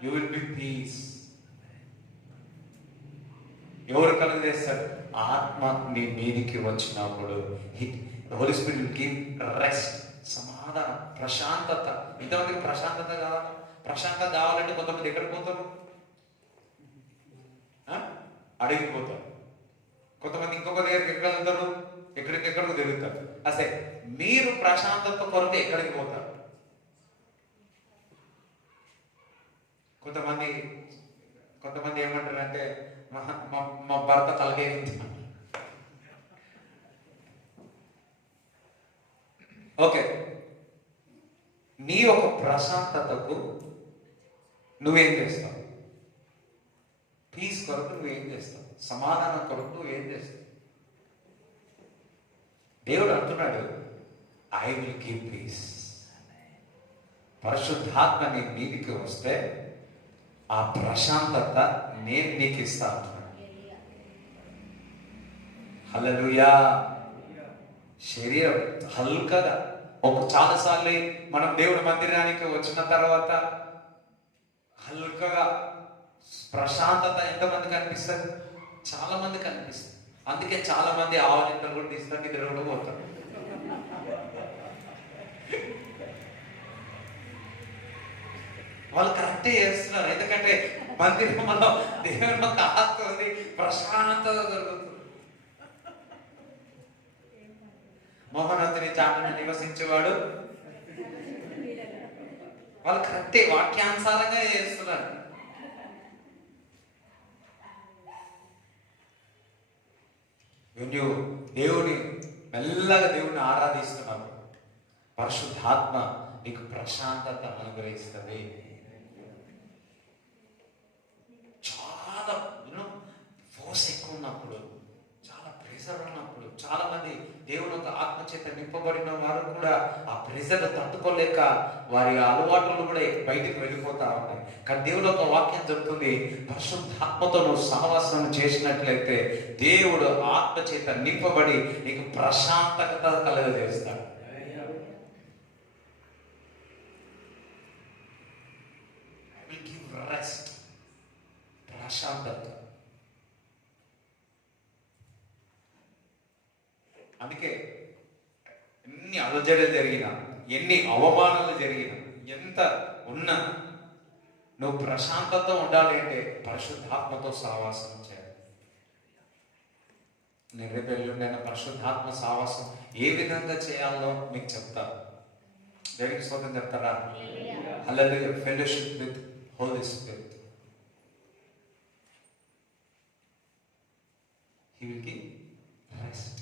యూ విల్ బి పీస్. ఎవరు కలుగజేస్తారు? ఆత్మ నీ మీదికి వచ్చినప్పుడు holy spirit will give rest, సమాధానం, ప్రశాంతత. ఇంతమందికి ప్రశాంతత కావాలి. ప్రశాంతత కావాలంటే కొంతమంది ఎక్కడికి పోతారు? అడిగిపోతారు. కొంతమంది ఇంకొక దగ్గరికి ఎక్కడ వెళ్తారు? ఎక్కడికెక్కడికి తిరుగుతారు. అసలు మీరు ప్రశాంతత కొరకు ఎక్కడికి పోతారు? కొంతమంది ఏమంటారు అంటే, మా భర్త తలకేది. ఓకే, నీ ఒక ప్రశాంతతకు నువ్వేం చేస్తావు? పీస్ కొరకు నువ్వేం చేస్తావు? సమాధానం కొరకు నువ్వేం చేస్తావు? దేవుడు అంటున్నాడు, ఐ విల్ గివ్ పీస్. పరిశుద్ధాత్మ నీ మీదికి వస్తే ఆ ప్రశాంతత నేను నీకు ఇస్తా అంటున్నాడు. హల్లెలూయా. శరీరం హల్కగా చాలాసార్లు మనం దేవుడి మందిరానికి వచ్చిన తర్వాత హల్కగా ప్రశాంతత ఎంతమందికి అనిపిస్తుంది? చాలా మందికి అనిపిస్తుంది. అందుకే చాలా మంది ఆవలింతలు కూడా తీస్తారు, నిద్ర కూడా పోతారు. వాళ్ళు కరెక్టే చేస్తున్నారు. ఎందుకంటే మందిరంలో దేవుని యొక్క ఆత్మ ఉంది, ప్రశాంతత దొరుకుతుంది. మోహనతుని చాటున నివసించేవాడు. వాళ్ళు కరెక్టే, వాక్యానుసారంగా చేస్తున్నారు. దేవుని మెల్లగా దేవుని ఆరాధిస్తున్నావు, పరిశుద్ధాత్మ నీకు ప్రశాంతత అనుగ్రహిస్తుంది. చాలా ఫోర్స్ ఎక్కువ ఉన్నప్పుడు, చాలా ప్రెషర్ ఉన్నప్పుడు, చాలా మంది దేవుని యొక్క ఆత్మ చేత నింపబడిన వారు కూడా ఆ ప్రెషర్ తట్టుకోలేక వారి అలవాట్లు కూడా బయటికి వెళ్ళిపోతా ఉన్నాయి. కానీ దేవుని యొక్క వాక్యం చెప్తుంది, పరిశుద్ధాత్మతో నువ్వు సహవాసం చేసినట్లయితే దేవుడు ఆత్మ చేత నింపబడి నీకు ప్రశాంతత కలుగజేస్తాడు. రెస్ట్, ప్రశాంతత. అందుకే ఎన్ని అలజడులు జరిగినా, ఎన్ని అవమానాలు జరిగినా, ఎంత ఉన్నా నువ్వు ప్రశాంతత ఉండాలి అంటే పరిశుద్ధాత్మతో సహవాసం చేయాలి. నేను రేపు ఎల్లుండైనా పరిశుద్ధాత్మ సహవాసం ఏ విధంగా చేయాలో మీకు చెప్తాను. దేవునికి స్తోత్రం చెప్తారా? Hallelujah. Fellowship with Holy Spirit. He will give rest.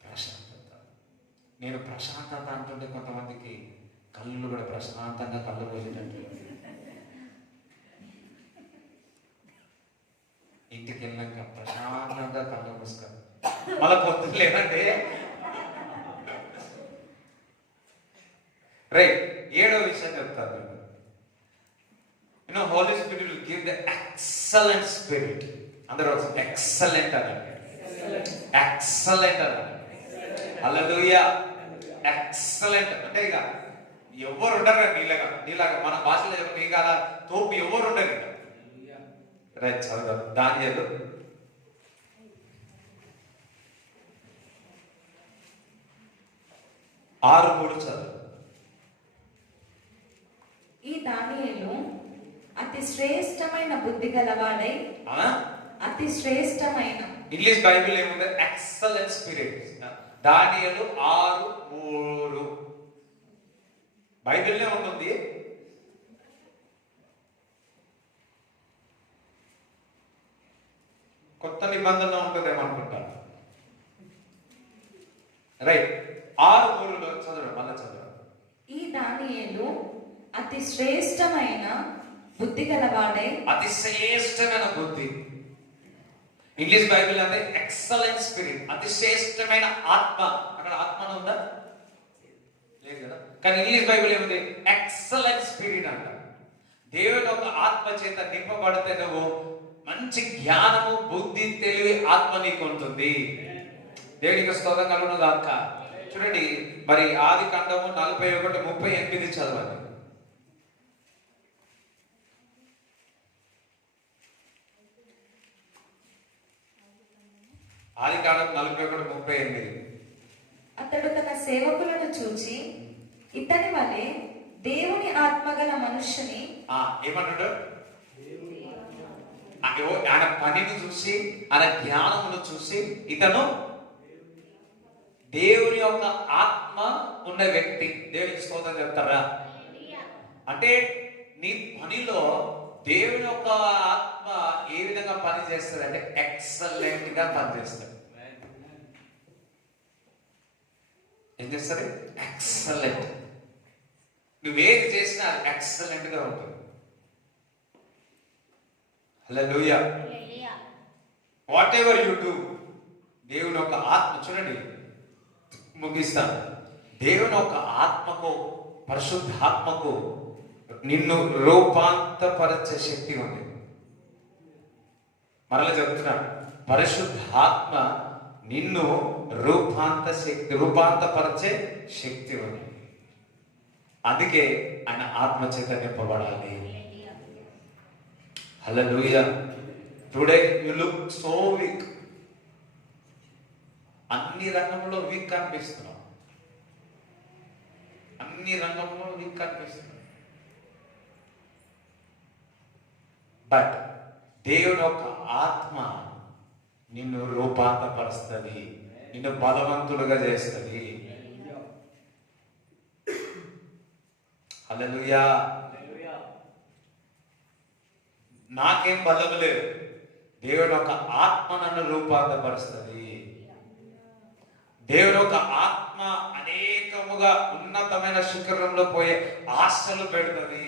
ప్రశాంతత. నేను ప్రశాంతత అంటుంటే కొంతమందికి కళ్ళు కూడా ప్రశాంతంగా కళ్ళు పోయేటట్టు. ఇంటికి వెళ్ళాక ప్రశాంతంగా కళ్ళు మూసుకొని విషయం చెప్తాను. Holy spirit will give the excellent spirit. అందరూ ఎక్సలెంట్ అనండి, ఎక్సలెంట్ అనండి. హల్లెలూయా. ఎక్సలెంట్ అంటే ఇక ఎవరు ఉండరు నీలాగా మన భాషలో చెప్పండి, నీకు అలా తోపు ఎవరు ఉండరు ఇక. రైట్, చదువు. దానియేలు 6:3 చదువు. ఈ దానియేలు అతి శ్రేష్టమైన బుద్ధి గలవాడై, అతి శ్రేష్టమైన, ఇంగ్లీష్ బైబిల్ ఏముంది? Excellent spirit. దానియేలు 6:3 బైబిల్నే ఉంటుంది. కొత్త నిబంధన ఉంటుందేమనుకుంటాను. రైట్, 6:3లో చదవండి, మళ్ళీ చదవండి. ఈ దానియేలు అతి శ్రేష్టమైన బుద్ధి గలవాడై, అతి శ్రేష్టమైన బుద్ధి. ఇంగ్లీష్ బైబిల్ అంటే ఎక్సలెంట్ స్పిరిట్, అతి శ్రేష్టమైన ఆత్మ. అక్కడ ఆత్మ ఉందా? లేదు కదా. కానీ ఇంగ్లీష్ బైబిల్ ఏముంది? ఎక్సలెంట్ స్పిరిట్ అంట. దేవుని ఒక ఆత్మ చేత నింపబడితే నువ్వు మంచి జ్ఞానము, బుద్ధి, తెలివి ఆత్మ నీకు ఉంటుంది. దేవునికి స్తోత్రం కలుగును గాక. చూడండి, మరి ఆదికాండము 41:38 చదవండి. ఆదికాండం 41:38. అతడు తన సేవకులను చూచి ఇతని వలె దేవుని ఆత్మగల మనుష్యుని, ఏమంటాడు? ఆయన పనిని చూసి, ఆయన జ్ఞానమును చూసి, ఇతను దేవుని యొక్క ఆత్మ ఉన్న వ్యక్తి. దేవునికి స్తోత్రం చెప్తారా? అంటే నీ పనిలో దేవుని యొక్క ఆత్మ ఏ విధంగా పని చేస్తుంది అంటే ఎక్సలెంట్ గా పనిచేస్తుంది. ఏం చేస్తారు? ఎక్సలెంట్. నువ్వేది చేసినా ఎక్సలెంట్ గా ఉంటుంది. హల్లెలూయా. వాట్ ఎవర్ యు డూ, దేవుని యొక్క ఆత్మ, చూడండి ముగిస్తాను, దేవుని యొక్క ఆత్మకు, పరిశుద్ధాత్మకు నిన్ను రూపాంతరపరిచే శక్తి ఉంది. మరలా చెప్తున్నాను, పరిశుద్ధాత్మ నిన్ను రూపాంతరపరిచే శక్తి ఉంది. అందుకే ఆయన ఆత్మ చేత నింపబడాలి. Hallelujah. Today you look so weak. అన్ని రంగంలో వీక్ కనిపిస్తున్నాం, అన్ని రంగంలో వీక్ కనిపిస్తున్నాం. బట్ దేవుని యొక్క ఆత్మ నిన్ను రూపాంతరపరుస్తుంది, నిన్ను బలవంతులుగా చేస్తుంది. హల్లెలూయా. నాకేం బలం లేదు, దేవుని యొక్క ఆత్మ నన్ను రూపాంతరపరుస్తుంది. దేవుని యొక్క ఆత్మ అనేకముగా ఉన్నతమైన శిఖరంలో పోయే ఆశలు పెడుతుంది.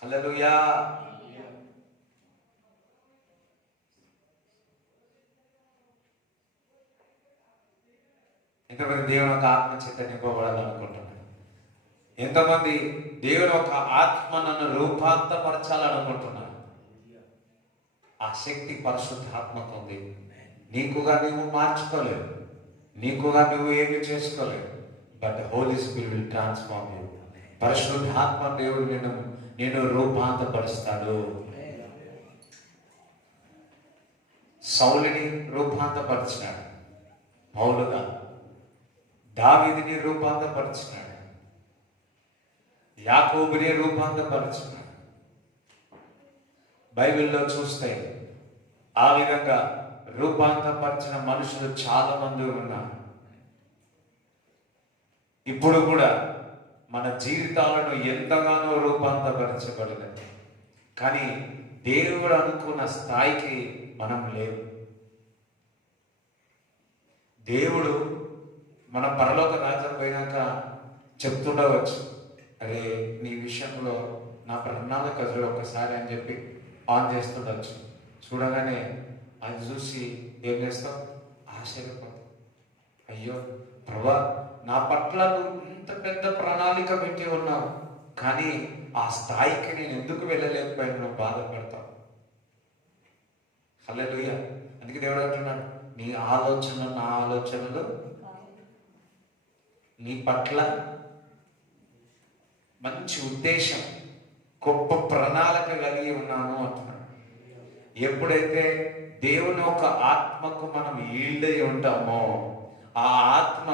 హల్లెలూయా. ఎంతమంది దేవుని యొక్క ఆత్మ చేత నింపబడాలనుకుంటున్నారు? ఎంతమంది దేవుని యొక్క ఆత్మ నన్ను రూపాంతరపరచాలనుకుంటున్నారు? ఆ శక్తి పరిశుద్ధాత్మకు ఉంది. నీకుగా నువ్వు మార్చుకోలేవు, నీకుగా నువ్వు ఏమి చేసుకోలేవు. But Holy spirit will transform you. పరిశుద్ధాత్మ దేవుడు నేను రూపాంతరపరుస్తాడు. సౌలుని రూపాంతరపరిచినాడు పౌలుగా, దావీదుని రూపాంతరపరిచినాడు, యాకోబుని రూపాంతరపరిచినాడు. బైబిల్లో చూస్తే ఆ విధంగా రూపాంతరపరిచిన మనుషులు చాలా మంది ఉన్నారు. ఇప్పుడు కూడా మన జీవితాలను ఎంతగానో రూపాంతరపరచబడినది, కానీ దేవుడు అనుకున్న స్థాయికి మనం లేవు. దేవుడు మన పరలోక రాజ్యం పోయినాక చెప్తుండవచ్చు, అరే నీ విషయంలో నా ప్రణాళిక ఒకసారి అని చెప్పి ఆన్ చేస్తుండొచ్చు. చూడగానే అది చూసి ఏం చేస్తాం? ఆశ్చర్యపోతాం. అయ్యో ప్రభా, నా పట్ల నువ్వు ఇంత పెద్ద ప్రణాళిక పెట్టి ఉన్నావు, కానీ ఆ స్థాయికి నేను ఎందుకు వెళ్ళలేకపోయినా బాధపడతావు. హల్లెలూయా. అందుకే దేవుడు అంటున్నాడు, నీ ఆలోచన నా ఆలోచనలు నీ పట్ల మంచి ఉద్దేశం, గొప్ప ప్రణాళిక కలిగి ఉన్నాను అంటున్నాడు. ఎప్పుడైతే దేవుని ఒక ఆత్మకు మనం ఈల్డ్ అయి ఉంటామో, ఆ ఆత్మ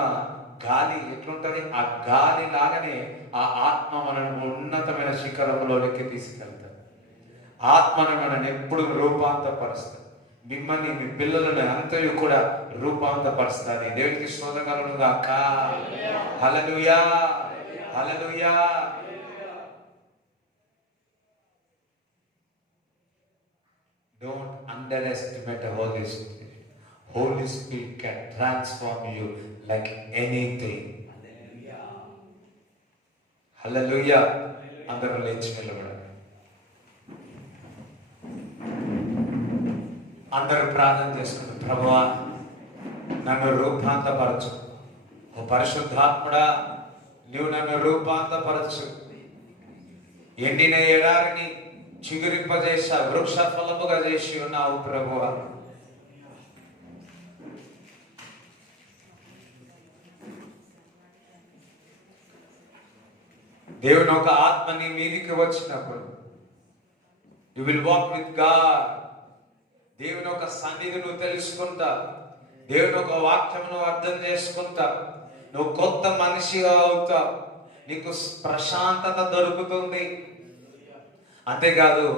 గాలి ఎట్లుంటది, ఆ గాలి లాగానే ఆ ఆత్మ మనల్ని ఉన్నతమైన శిఖరంలోకి తీసుకెళ్తాడు. ఆత్మను మనల్ని ఎప్పుడు రూపాంతరపరుస్తుంది. మిమ్మల్ని, మీ పిల్లలను అంతయు కూడా రూపాంతరపరుస్తుంది. దేవునికి స్తోత్రం కలుగును గాక. హల్లెలూయా, హల్లెలూయా. Don't underestimate the Holy Spirit. Holy Spirit can transform you like anything. Hallelujah. అందరూ లేచి నిలబడండి. అందరూ ప్రార్థన చేసుకుంటారు. ప్రభువా, నన్ను రూపాంతరపరచు. ఓ పరిశుద్ధాత్ముడా, నీవు నన్ను రూపాంతరపరచు. ఎండిన ఎడారిని చిగురింపజేసా, వృక్ష ఫలముగా చేసి ఉన్నావు ప్రభువా. దేవుని ఒక ఆత్మ నీ మీదికి వచ్చినప్పుడు you will walk with God. దేవుని ఒక సన్నిధి నువ్వు తెలుసుకుంటా, దేవుని ఒక వాక్యం నువ్వు అర్థం చేసుకుంటా, నువ్వు కొత్త మనిషిగా అవుతావు, నీకు ప్రశాంతత దొరుకుతుంది. అంతేకాదు,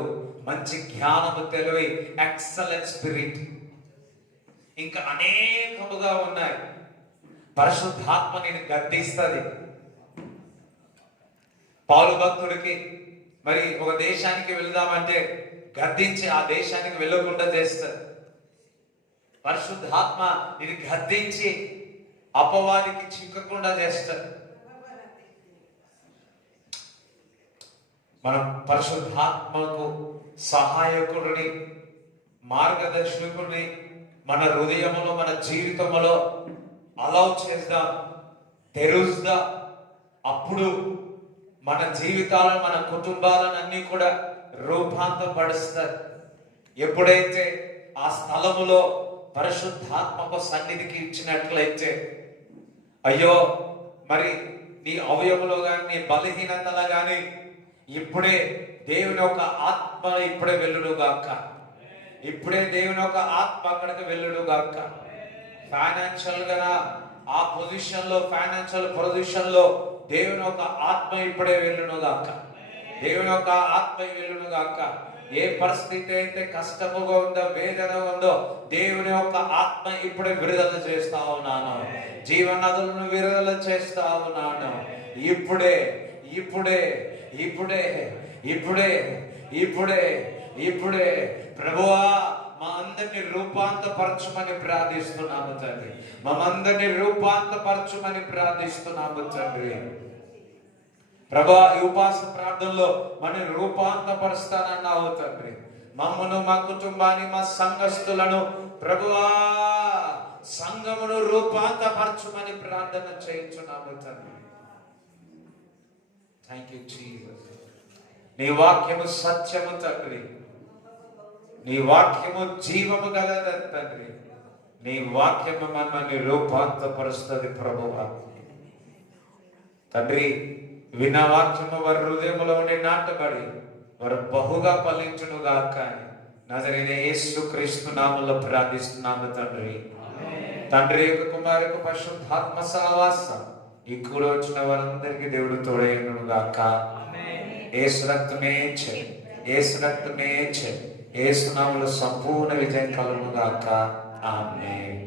మంచి జ్ఞానము, తెలివి, ఎక్సలెంట్ స్పిరిట్, ఇంకా అనేకముగా ఉన్నాయి. పరిశుద్ధాత్మ నేను గద్దిస్తుంది. పౌలు భక్తుడికి మరి ఒక దేశానికి వెళ్దామంటే గద్దించి ఆ దేశానికి వెళ్ళకుండా చేస్తారు. పరిశుద్ధాత్మ ఇది గద్దించి అపవాదికి చిక్కకుండా చేస్తారు. మనం పరిశుద్ధాత్మకు సహాయకుడిని, మార్గదర్శకుడిని మన హృదయములో, మన జీవితంలో అలౌ చేద్దాం, తెరుద్దాం. అప్పుడు మన జీవితాలను, మన కుటుంబాలను అన్ని కూడా రూపాంతరపరుస్తారు. ఎప్పుడైతే ఆ స్థలములో పరిశుద్ధాత్మకు సన్నిధికి ఇచ్చినట్లయితే, అయ్యో మరి నీ అవయములో కానీ, నీ బలహీనతలో కానీ ఇప్పుడే దేవుని ఒక ఆత్మ ఇప్పుడే వెళ్ళును గాక. ఇప్పుడే దేవుని ఒక ఆత్మ అక్కడికి వెళ్ళును గాక. ఫైనాన్షియల్ గా ఆ పొజిషన్ లో, ఫైనాన్షియల్ పొజిషన్ లో దేవుని ఒక ఆత్మ ఇప్పుడే వెళ్ళును గాక. దేవుని ఒక ఆత్మ వెళ్ళును గాక. ఏ పరిస్థితి అయితే కష్టముగా ఉందో, వేదన ఉందో, దేవుని యొక్క ఆత్మ ఇప్పుడే విడుదల చేస్తా ఉన్నాను. జీవనదులను విడుదల చేస్తా ఉన్నాను. ఇప్పుడే ఇప్పుడే ఇప్పుడే ఇప్పుడే ఇప్పుడే ఇప్పుడే ప్రభువా, మా అందరిని రూపాంతరపరచమని ప్రార్థిస్తున్నాము తండ్రి. మమ్మందరిని రూపాంతరపరచమని ప్రార్థిస్తున్నాము తండ్రి. ప్రభువా, ఈ ఉపవాస ప్రార్థనలో మన రూపాంతరపరుస్తానన్నావు తండ్రి. మమ్మను, మా కుటుంబాన్ని, మా సంఘస్థులను ప్రభువా, సంఘమును రూపాంతరపరచమని ప్రార్థన చేయించున్నాము తండ్రి. Thank you Jesus. నీ వాక్యము సత్యము తండ్రి, నీ వాక్యము జీవము గలదని తండ్రి. నీ వాక్యము మనల్ని రూపాంతరపరుస్తుంది ప్రభువా. తండ్రి, విన్న వాక్యము వారి హృదయములో ఉండి నాటబడి వారు బహుగా ఫలించును గాక. నజరైన యేసుక్రీస్తు నామములో ప్రార్థిస్తున్నాము తండ్రి. తండ్రి యొక్క కుమారుకు పరిశుద్ధాత్మ సహవాసం ఈ కూడి వచ్చిన వారందరికీ దేవుడు తోడైనను గాక. యేసు రక్తమే ఇచ్చే, యేసు రక్తమే ఇచ్చే, యేసు నామములో సంపూర్ణ విజయం కలుగును గాక. ఆమేన్.